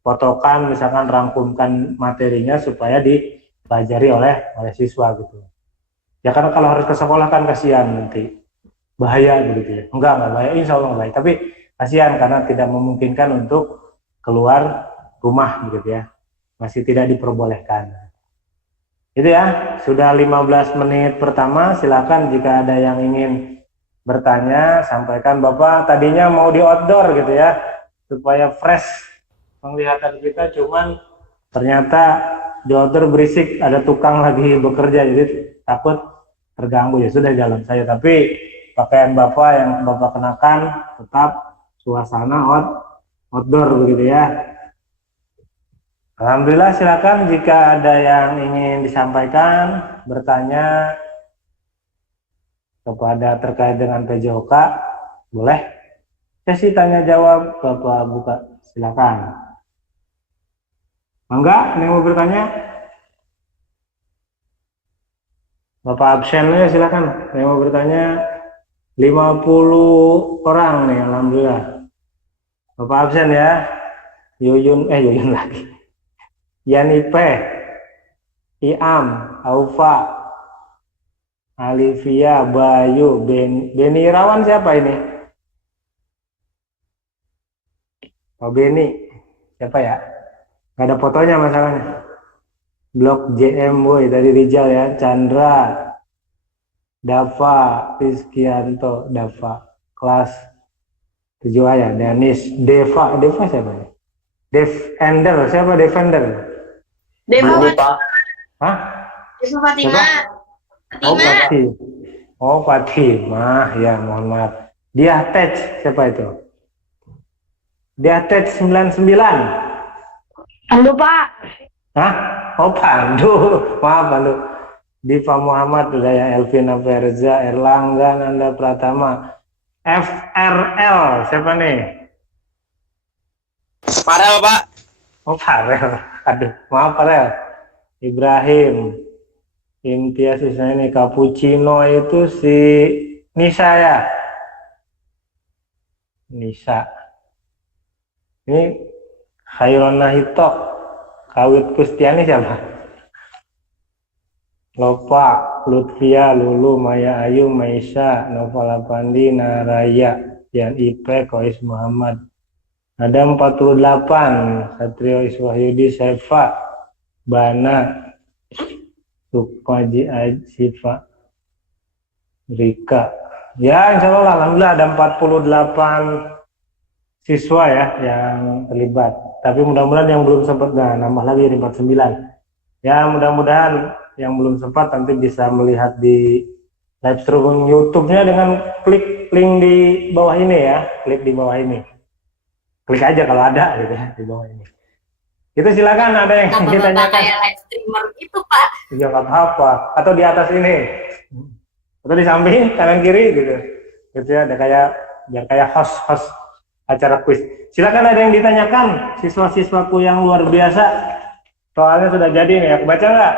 fotokan, misalkan rangkumkan materinya supaya dipelajari oleh siswa gitu. Ya karena kalau harus ke sekolah kan kasihan nanti, bahaya begitu ya. Enggak bahaya, insya Allah enggak bahaya, tapi kasihan karena tidak memungkinkan untuk keluar rumah begitu ya, masih tidak diperbolehkan. Itu ya, sudah 15 menit pertama. Silakan jika ada yang ingin bertanya, sampaikan. Bapak tadinya mau di outdoor gitu ya, supaya fresh penglihatan kita, cuman ternyata di outdoor berisik, ada tukang lagi bekerja, jadi takut terganggu. Ya sudah, jalan saya, tapi pakaian Bapak yang Bapak kenakan tetap suasana outdoor begitu ya. Alhamdulillah, silakan jika ada yang ingin disampaikan, bertanya kepada terkait dengan PJOK, boleh. Sesi tanya jawab, Bapak buka, silakan. Enggak, yang mau bertanya? Bapak absen ya, silakan. Yang mau bertanya 50 orang nih, alhamdulillah. Bapak absen ya. Yuyun lagi. Yanipe, Iam, Aufa, Alivia, Bayu, Beni Irawan siapa ini? Pak Beni, siapa ya? Gak ada fotonya masalahnya. Blok JM boy dari Rijal ya. Chandra, Dava, Rizkianto, Dava, kelas 7A ya. Danis, Deva siapa ya? Defender, siapa Defender? Demo Hah? Demo Fatima. Oh, Fatima. Oh, Fatimah, ya mohon maaf. Dia attach, siapa itu? Dia attach 99. Halo Pak. Hah? Oh, Pandu. Maaf, Pandu. Diva Muhammad, Daya Elvina Verza, Erlangga, Nanda Pratama. FRL, siapa nih? Farel, Pak. Oh, Farel. Aduh, maaf Farel. Ibrahim. Imtiaz ini Cappuccino itu si Nisa ya. Nisa. Ini Khairul Nahitok. Kawit Kustiani siapa? Lopa, Lutfia, Lulu, Maya Ayu, Maisha, Nova Lapandi, Naraya, Yan Ipe, Kois Muhammad. Ada 48, Satrio Iswahyudi, Sefa, Bana, Sukmaji Sifa, Rika. Ya, insya Allah, alhamdulillah ada 48 siswa ya yang terlibat. Tapi mudah-mudahan yang belum sempat, nambah lagi 49. Ya, mudah-mudahan yang belum sempat nanti bisa melihat di live streaming YouTube-nya dengan klik link di bawah ini ya, klik di bawah ini. Klik aja kalau ada gitu ya di bawah ini. Itu silakan, ada yang kita tanyakan. Kayak live streamer itu Pak. Ya nggak apa-apa. Atau di atas ini. Atau di samping kanan kiri gitu. Gitu ya, ada kayak biar kayak host acara kuis. Silakan, ada yang ditanyakan siswa-siswaku yang luar biasa. Soalnya sudah jadi nih, aku baca nggak?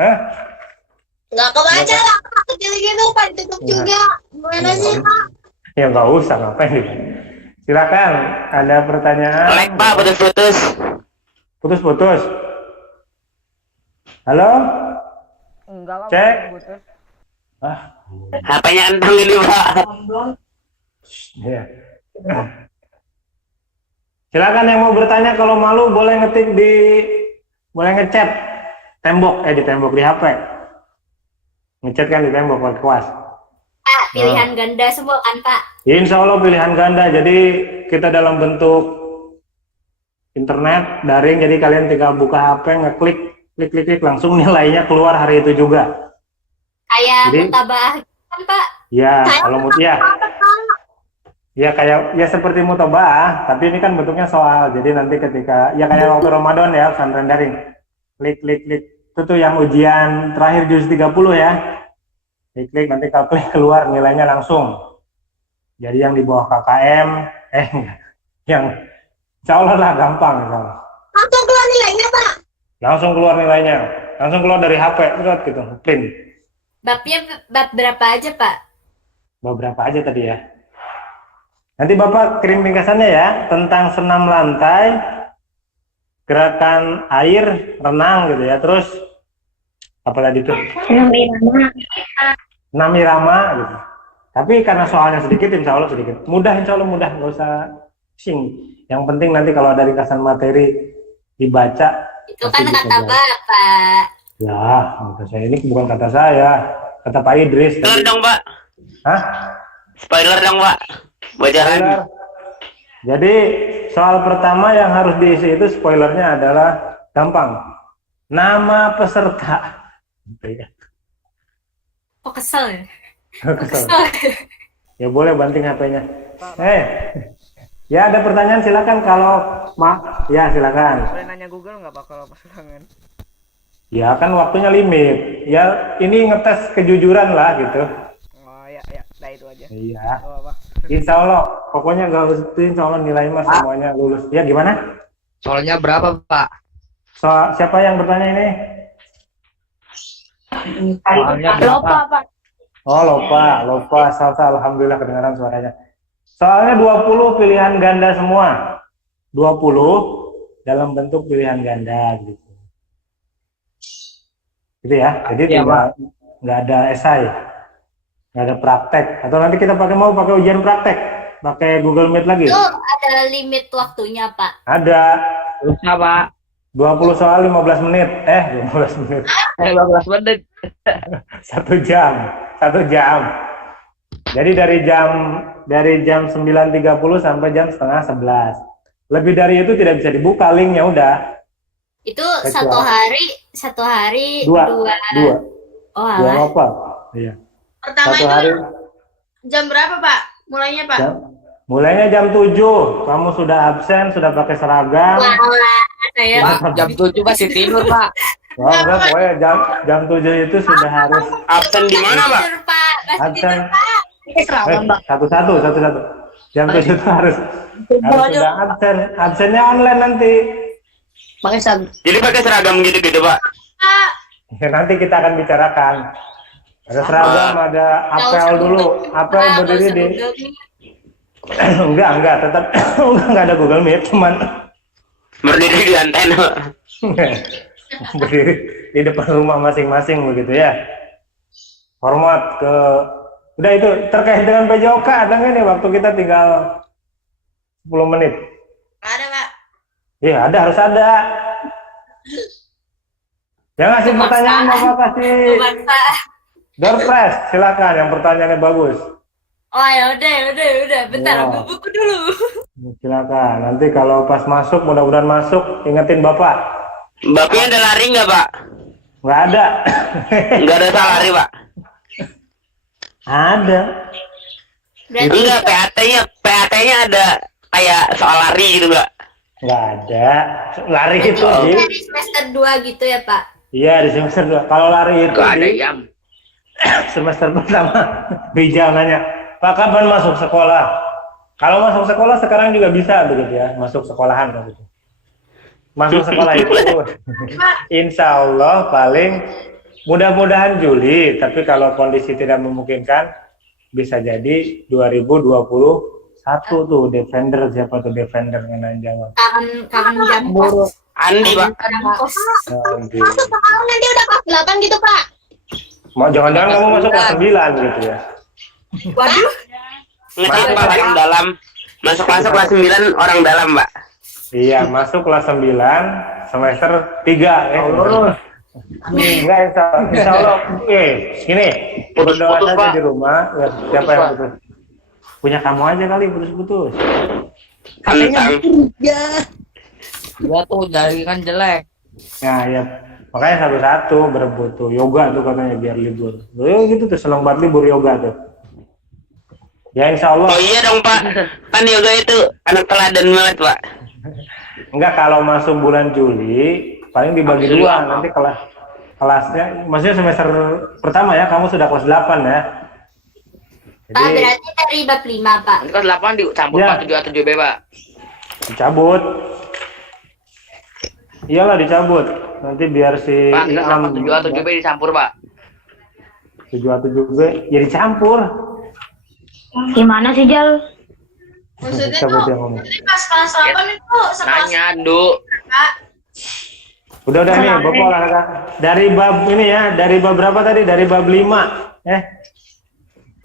Hah? Nggak kebaca lah, Pak. Kecil gitu, Pak. Ditutup juga. Gimana sih, Pak? Ya nggak usah, ngapain gitu. Silakan, ada pertanyaan. Like, Pak, putus-putus. Putus-putus. Halo? Enggak lah, Cek. putus. HP-nya enteng ini, Pak. Ya. Silakan yang mau bertanya, kalau malu boleh ngetik boleh ngechat di tembok di HP. Ngechat kan di tembok pakai kuas. Pak, pilihan ganda semua kan Pak? Insya Allah pilihan ganda. Jadi kita dalam bentuk internet daring. Jadi kalian tinggal buka HP, ngeklik, klik langsung nilainya keluar hari itu juga. Kayak Jadi, mutabah kan Pak? Ya, kalau ya kayak ya seperti mutobaah, tapi ini kan bentuknya soal. Jadi nanti ketika ya kayak waktu Ramadan ya, pesantren daring. Klik. Itu tuh yang ujian terakhir juz 30 ya. Klik nanti kalau klik keluar nilainya langsung. Jadi yang di bawah KKM yang insya Allah lah gampang insya Allah. Langsung keluar nilainya, Pak. Langsung keluar nilainya. Langsung keluar dari HP gitu, print. Babnya bab berapa aja Pak? Beberapa aja tadi ya. Nanti Bapak kirim ringkasannya ya, tentang senam lantai, gerakan air, renang gitu ya. Terus apa tadi tuh? Senam irama gitu. Tapi karena soalnya sedikit, insya Allah sedikit. Mudah, insya Allah mudah, nggak usah pusing. Yang penting nanti kalau ada ringkasan materi dibaca. Itu kan kata Bapak. Ya, kata saya ini bukan kata saya, kata Pak Idris. Spoiler dong, Pak. Hah? Spoiler dong, Pak. Bocoran. Spoiler. Jadi soal pertama yang harus diisi itu spoilernya adalah gampang. Nama peserta. Kok kesel ya? Kesel. Ya boleh banting HP-nya. Ya, ada pertanyaan silakan kalau ya silakan. Boleh nanya Google nggak Pak kalau pas ulangan? Ya kan waktunya limit. Ya ini ngetes kejujuran lah gitu. Oh ya, nah itu aja. Iya. Oh, apa? Insya Allah, pokoknya nggak usah insya Allah nilai mas semuanya lulus. Ya gimana? Soalnya berapa, Pak? Siapa yang bertanya ini? Soalnya berapa? Pak. Oh lupa. Salsa, alhamdulillah kedengaran suaranya. Soalnya 20 pilihan ganda semua. 20 dalam bentuk pilihan ganda gitu. Gitu ya. Jadi Iya, nggak ada esai. Nggak ada praktek. Atau nanti kita pakai ujian praktek. Pakai Google Meet lagi. Itu ada limit waktunya, Pak. Ada. Terusnya, Pak. 20 soal 15 menit. 15 menit. 15 menit. 1 jam. 1 jam. Jadi dari jam 9.30 sampai jam setengah 11. Lebih dari itu tidak bisa dibuka linknya udah. Itu Kecuali. satu hari Dua. Oh, Dua alah. apa? Iya. Pertama Satu itu hari. jam berapa, Pak? Mulainya, Pak? Mulainya jam 7. Kamu sudah absen, sudah pakai seragam. Wah, saya Pak, jam 7 masih tidur, Pak. Wah, enggak, pokoknya jam 7 itu sudah harus Absen di mana, Pak? tidur, Pak. Masih absen. tidur, Pak. Satu-satu. Jam 7 itu harus sudah absen. Absennya online nanti. Jadi pakai seragam gitu-gitu, Pak. Ya, nanti kita akan bicarakan. Ada seragam, ada apel dulu. Apel Pak, berdiri nggak di usah Google Meet. enggak, tetap enggak ada Google Meet, cuman Berdiri di antena. berdiri di depan rumah masing-masing begitu ya. Hormat ke udah itu terkait dengan PJOK ada nggak nih waktu kita tinggal 10 menit? Ada, Pak. Iya, harus ada. Yang ngasih pertanyaan Bapak kasih Bukan, Pak. door prize, silakan yang pertanyaannya bagus. Oh, ya udah. Bentar, Iya. ambil buku dulu. Silakan. Nanti kalau pas masuk, mudah-mudahan masuk, ingetin Bapak. Bapaknya ada lari nggak, Pak? Nggak ada. Nggak ada salari, Pak. Ada. Berarti Enggak, PAT-nya ada kayak soal lari gitu nggak? Nggak ada. Lari itu di dari semester 2 gitu ya, Pak? iya di semester 2. Kalau lari itu Nggak ada di jam. semester pertama. Bijal nanya, Pak kapan masuk sekolah? Kalau masuk sekolah sekarang juga bisa begitu ya, masuk sekolahan begitu. Masuk sekolah itu insya Allah paling mudah-mudahan Juli, tapi kalau kondisi tidak memungkinkan bisa jadi 2021 tuh Defender, siapa tuh Defender yang jawab. Kangen jam kos. Andi, Pak. Jam kos. Masuk sekarang nanti udah kelas 8 gitu, Pak. Mau jangan-jangan kamu masuk kelas 9 gitu ya. Waduh. Ngecek, Pak, orang dalam. Masuk kelas 9 orang dalam, Pak. Iya, masuk kelas 9 semester 3 ya. Enggak, insya Allah. Gini, berdoa Putus-putus, saja Pak. di rumah. Ya, siapa yang putus? Punya kamu aja kali putus-putus. Kentang. Gua tuh dari kan jelek. Nah, ya. Makanya satu-satu berebut tuh. Yoga tuh katanya biar libur. Gitu tuh, seneng banget libur yoga tuh. Ya insya Allah. Oh iya dong, Pak. Kan yoga itu anak teladan banget, Pak. Enggak, kalau masuk bulan Juli paling dibagi Juli dua. apa? Nanti kelasnya, maksudnya semester pertama ya, kamu sudah kelas 8 ya. Pak, berarti dari bab 5, Pak. Nanti kelas 8 dicampur Ya. Pak 7A7B, Pak. Dicabut. Iyalah dicabut. Nanti biar si Pak, kenapa 7A7B dicampur, Pak? 7A7B ya dicampur. Gimana sih, Jal? Maksudnya Cabut tuh, yang ngomong. jadi pas kelas 8 itu sekelas Nanya, Du. Kak. Udah nih, Bapak olahraga. Dari bab ini ya, dari bab berapa tadi? Dari bab 5.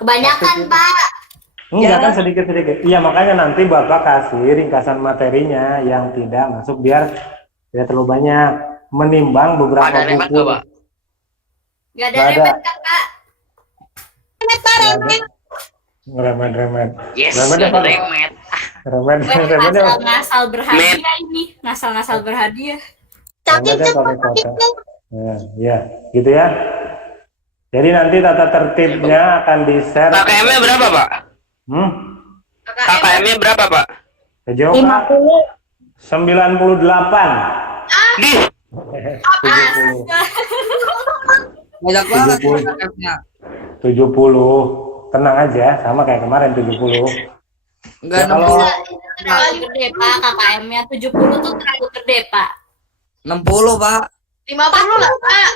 Kebanyakan, Pak. Enggak kan sedikit-sedikit. Iya, makanya nanti Bapak kasih ringkasan materinya yang tidak masuk biar tidak terlalu banyak. Menimbang beberapa Ada remet buku. nggak, Pak? Nggak ada Nggak ada. remet kan, Pak? Remet. Yes, Remetnya ada apa? remet. Remet. Wah, Remetnya ngasal berhadiah ini. Ngasal berhadiah. remetnya pakai kota. Ya, gitu ya. Jadi nanti tata tertibnya akan di-share. KKM-nya berapa, Pak? Hmm? KKM-nya berapa, Pak? Jawab Kak. 98. Di 70. Banyak banget 70. KKM-nya. 70. Tenang aja, sama kayak kemarin 70. Enggak Ya, kalau 60. Terlalu gede, Pak. KKM-nya 70 tuh terlalu gede, Pak. 60, Pak. 50 lah, Pak.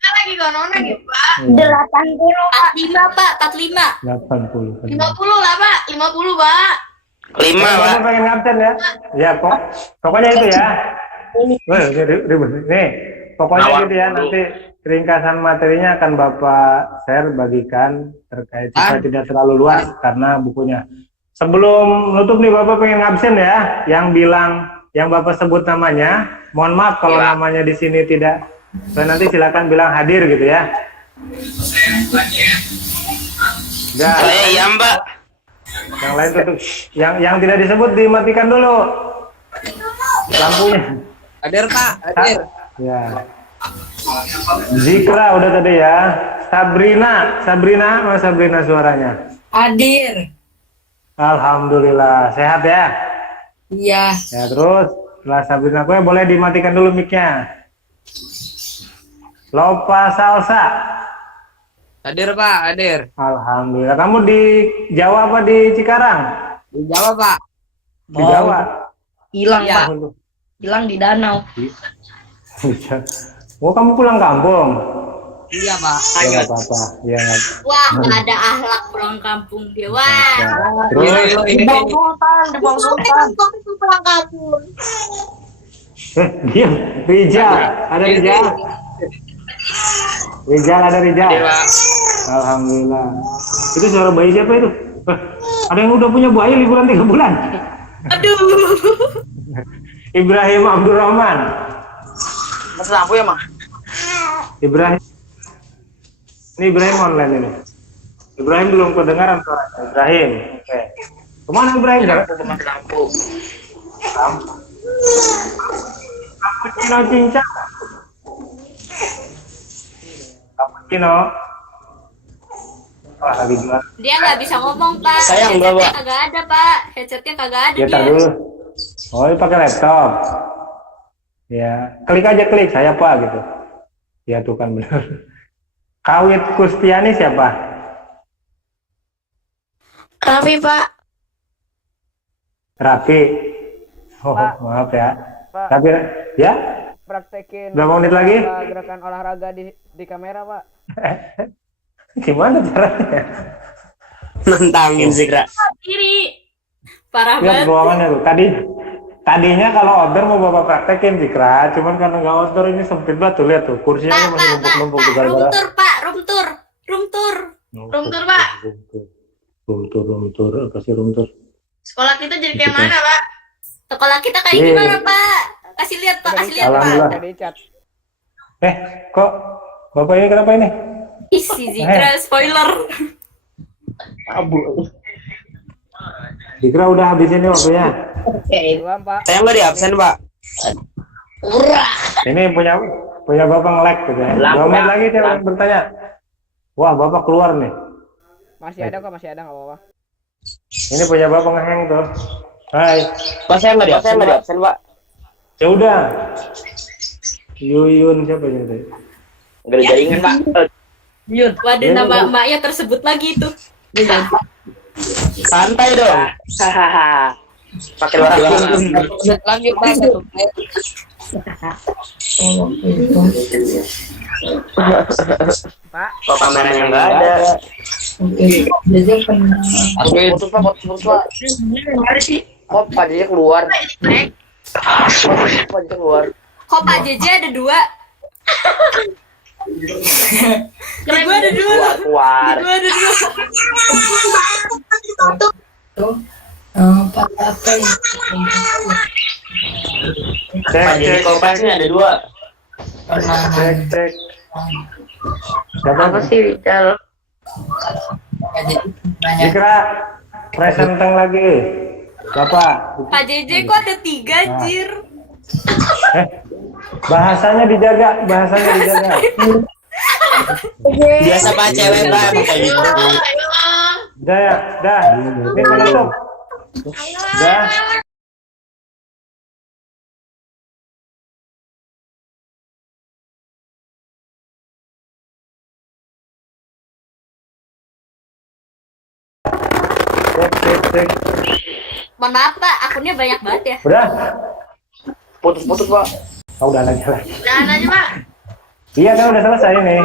Kan lagi konon lagi, Pak. 45, Pak. 45. 80. 50 lah, Pak. 50, Pak. 5 Bapak Pak. pengen ngabsen ya? Ya, pokoknya itu ya. Wah, ribet. Nih, pokoknya Nawar gitu ya. dulu. Nanti ringkasan materinya akan Bapak share, bagikan terkait supaya tidak terlalu luas karena bukunya. Sebelum nutup nih, Bapak pengen ngabsen ya. Yang Bapak sebut namanya, mohon maaf kalau Iya. namanya di sini tidak. Nanti silakan bilang hadir gitu ya. Ya, Saya iya Mbak. yang lain tutup. Yang tidak disebut dimatikan dulu lampunya. Hadir, Pak. Hadir. Ya. Zikra udah tadi ya. Sabrina suaranya. Hadir. Alhamdulillah sehat ya. Iya. Ya terus setelah Sabrina gue boleh dimatikan dulu mic-nya. Lopa Salsa. Hadir, Pak. Hadir. Alhamdulillah. Kamu di Jawa apa di Cikarang? Di Jawa, Pak. Di Jawa. Hilang, Iya. Pak. Hilang di danau. Oh kamu pulang kampung? Iya, Pak. Ya nggak apa-apa. Ya nggak. Wah, nggak ada akhlak pulang kampung dia. Wah. Terus Dibuang sultan. Pulang kampung. diam. Rijal, ada Rijal. Rijal ada Rijal. Hadir Pak. Alhamdulillah. Itu suara bayi siapa itu? Ada yang udah punya bayi liburan 3 bulan. Aduh. Ibrahim Abdurrahman. Masa lampu ya, Mak? Ibrahim. Ini Ibrahim online ini. Ibrahim belum kedengaran suaranya. Ibrahim. Oke. Kemana Ibrahim? Masa lampu. Cappuccino cincang. Cappuccino. Wah, lagi jual. Dia nggak bisa ngomong, Pak. Sayang, Headsetnya Bapak. kagak ada, Pak. Headsetnya kagak ada Ya, tar dia. dulu. Oh, ini pakai laptop. Ya, klik aja klik saya Pak gitu. Ya tuh kan benar. Kawit Kustiani siapa? Raffi, Pak. Rapi. Oh, Pak. maaf ya. Pak, Tapi ya, praktekin berapa menit lagi? gerakan olahraga di kamera, Pak. Gimana caranya? Nantangin Zikra. Kiri. Parah Lihat banget. ruangannya tuh. Tadinya kalau outdoor mau bapak praktekin Zikra, cuman karena nggak outdoor ini sempit banget tuh, lihat tuh kursinya Pak, masih Pak, numpuk-numpuk Pak, tuh gara-gara. room tour, Pak, room tour. Room tour. Room tour, Pak. Room tour, apa sih room tour? Sekolah kita jadi kayak mana, Pak? Sekolah kita kayak Iya. gimana, Pak? Kasih lihat, Pak, kasih lihat, Pak. Alhamdulillah. Udah dicat. Kok bapak ini kenapa ini? Isi Zikra spoiler. Zikra udah habis ini waktunya. Duluan, Pak. Saya nggak di absen Pak. Ini punya bapak nge-lag gitu ya. 2 menit lagi saya akan bertanya. Wah, bapak keluar nih. Masih ada kok, masih ada, nggak apa-apa. Ini punya bapak ngeheng tuh. Hai. Pak saya nggak di absen Pak. Ya udah. Yuyun siapa ini tadi? Nggak ada jaringan Pak. Waduh, Iya, nama iya. emaknya tersebut lagi itu. Santai dong. Hahaha. Pakai luar Lanjut, Pak. Satu menit. Pak, Kok kameranya nggak ada? Putus, Pak. Putus, Pak. Kok Pak Jj keluar? Kok Pak Jj keluar? Kok Pak JJ ada 2? Di gua ada 2. Keluar. Di gua ada 2. Cek, Pak jadi cek, kompasnya ada 2. cek. Siapa Apa sih, Cal? Zikra, presenteng lagi. Bapak. Pak JJ kok ada 3, Jir? Bahasanya dijaga, bahasanya dijaga. Biasa Pak cewek Pak pakai gitu. Dah ya, dah. Ini penutup. Dah. Cek. Mohon maaf Pak, akunnya banyak banget ya. Udah? Putus-putus, Pak. Oh, udah lagi. Jangan aja, Pak. Iya kan udah selesai nih.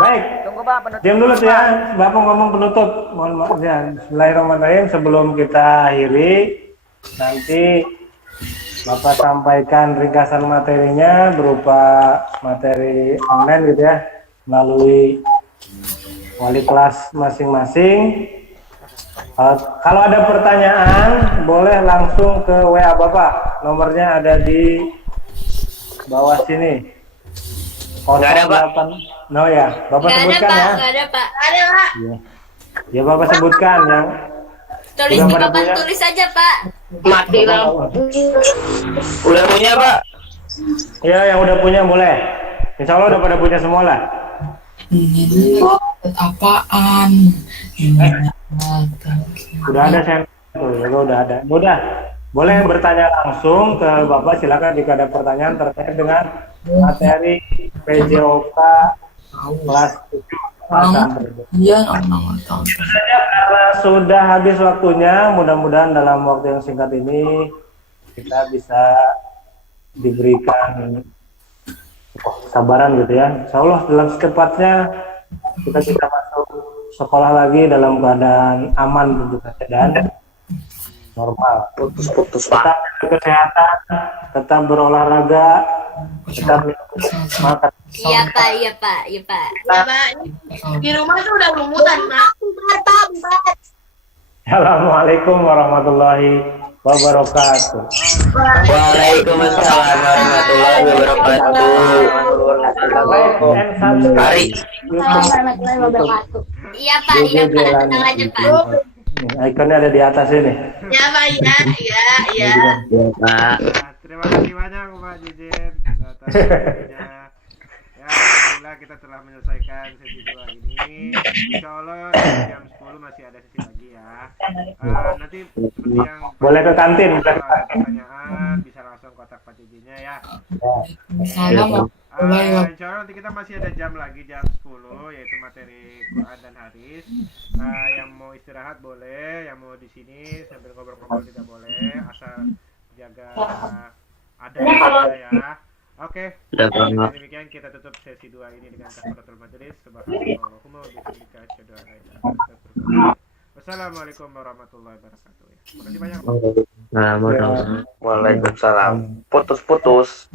Baik. Tunggu Pak, penutup. Diam dulu ya, Bapak ngomong penutup. Mohon maaf ya. Bismillahirrahmanirrahim. Sebelum kita akhiri, nanti Bapak sampaikan ringkasan materinya berupa materi online gitu ya, melalui wali kelas masing-masing. Kalau ada pertanyaan, boleh langsung ke WA Bapak. Nomornya ada di bawah sini. Nggak ada, Pak. 08. No ya, Bapak Nggak ada sebutkan Pak, ya. nggak ada Pak. Ada, Pak. Iya. Ya Bapak sebutkan yang Tulis Udah di pada papan punya? tulis saja Pak. Mati lah. Udah punya, Pak. ya yang udah punya boleh. Insya Allah udah pada punya semua lah. Apaan? Udah ada saya. Udah ada. Udah. Boleh bertanya langsung ke Bapak, silakan jika ada pertanyaan terkait dengan materi PJOK kelas 7. Iya, Karena sudah habis waktunya, mudah-mudahan dalam waktu yang singkat ini kita bisa diberikan kesabaran gitu ya. Insya Allah dalam secepatnya kita bisa masuk sekolah lagi dalam keadaan aman tentu saja dan normal. Putus-putus, Tetap Pak. jaga kesehatan, tetap berolahraga, tetap makan. Iya Pak, iya Pak, iya Pak. Ya, Pak. Di rumah tuh udah lumutan, Pak. Bubar. Assalamualaikum warahmatullahi wabarakatuh. Waalaikumsalam warahmatullahi wabarakatuh. Like and subscribe. Mari. Warahmatullahi wabarakatuh. Iya Pak, iya Pak. Tenang aja Pak. Ikonnya ada di atas ini. Ya, Pak. Iya. Ya, Pak. Nah, terima kasih banyak Pak Jejen atas waktunya. Ya, alhamdulillah kita telah menyelesaikan sesi 2 ini. Insya Allah di jam 10 masih ada sesi lagi ya. Nanti seperti yang Boleh ke kantin. kalau ada pertanyaan bisa langsung kontak Pak Jejennya ya. Salam. Insya Allah nanti kita masih ada jam lagi, jam 10 yaitu materi Quran dan hadis. Yang mau istirahat boleh, yang mau di sini sambil ngobrol-ngobrol juga boleh, asal jaga ada ya. Oke. Dengan demikian kita tutup sesi 2 ini dengan kafaratul majelis. Subhanallahumma wa bihamdika asyhadu an la ilaha illa anta astaghfiruka wa atubu ilaik. Wassalamualaikum warahmatullahi wabarakatuh. Terima kasih banyak. Waalaikumsalam. Putus-putus.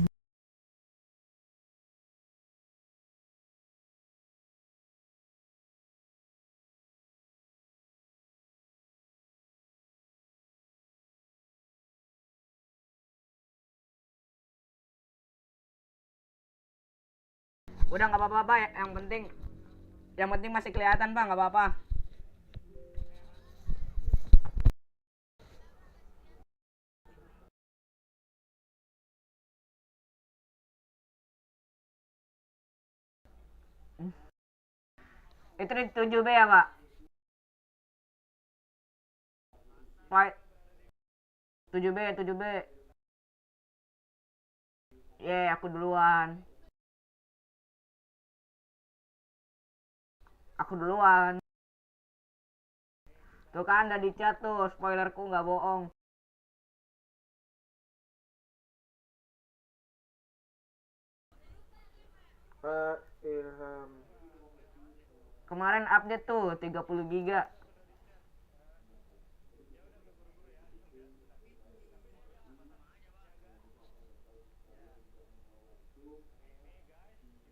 Udah nggak apa-apa Pak, yang penting masih kelihatan Pak, nggak apa-apa. Itu di 7B ya Pak? Pak 7B. Aku duluan. Tuh kan udah di chat tuh, spoilerku nggak bohong. Pak Ilham. Kemarin update tuh 30 giga.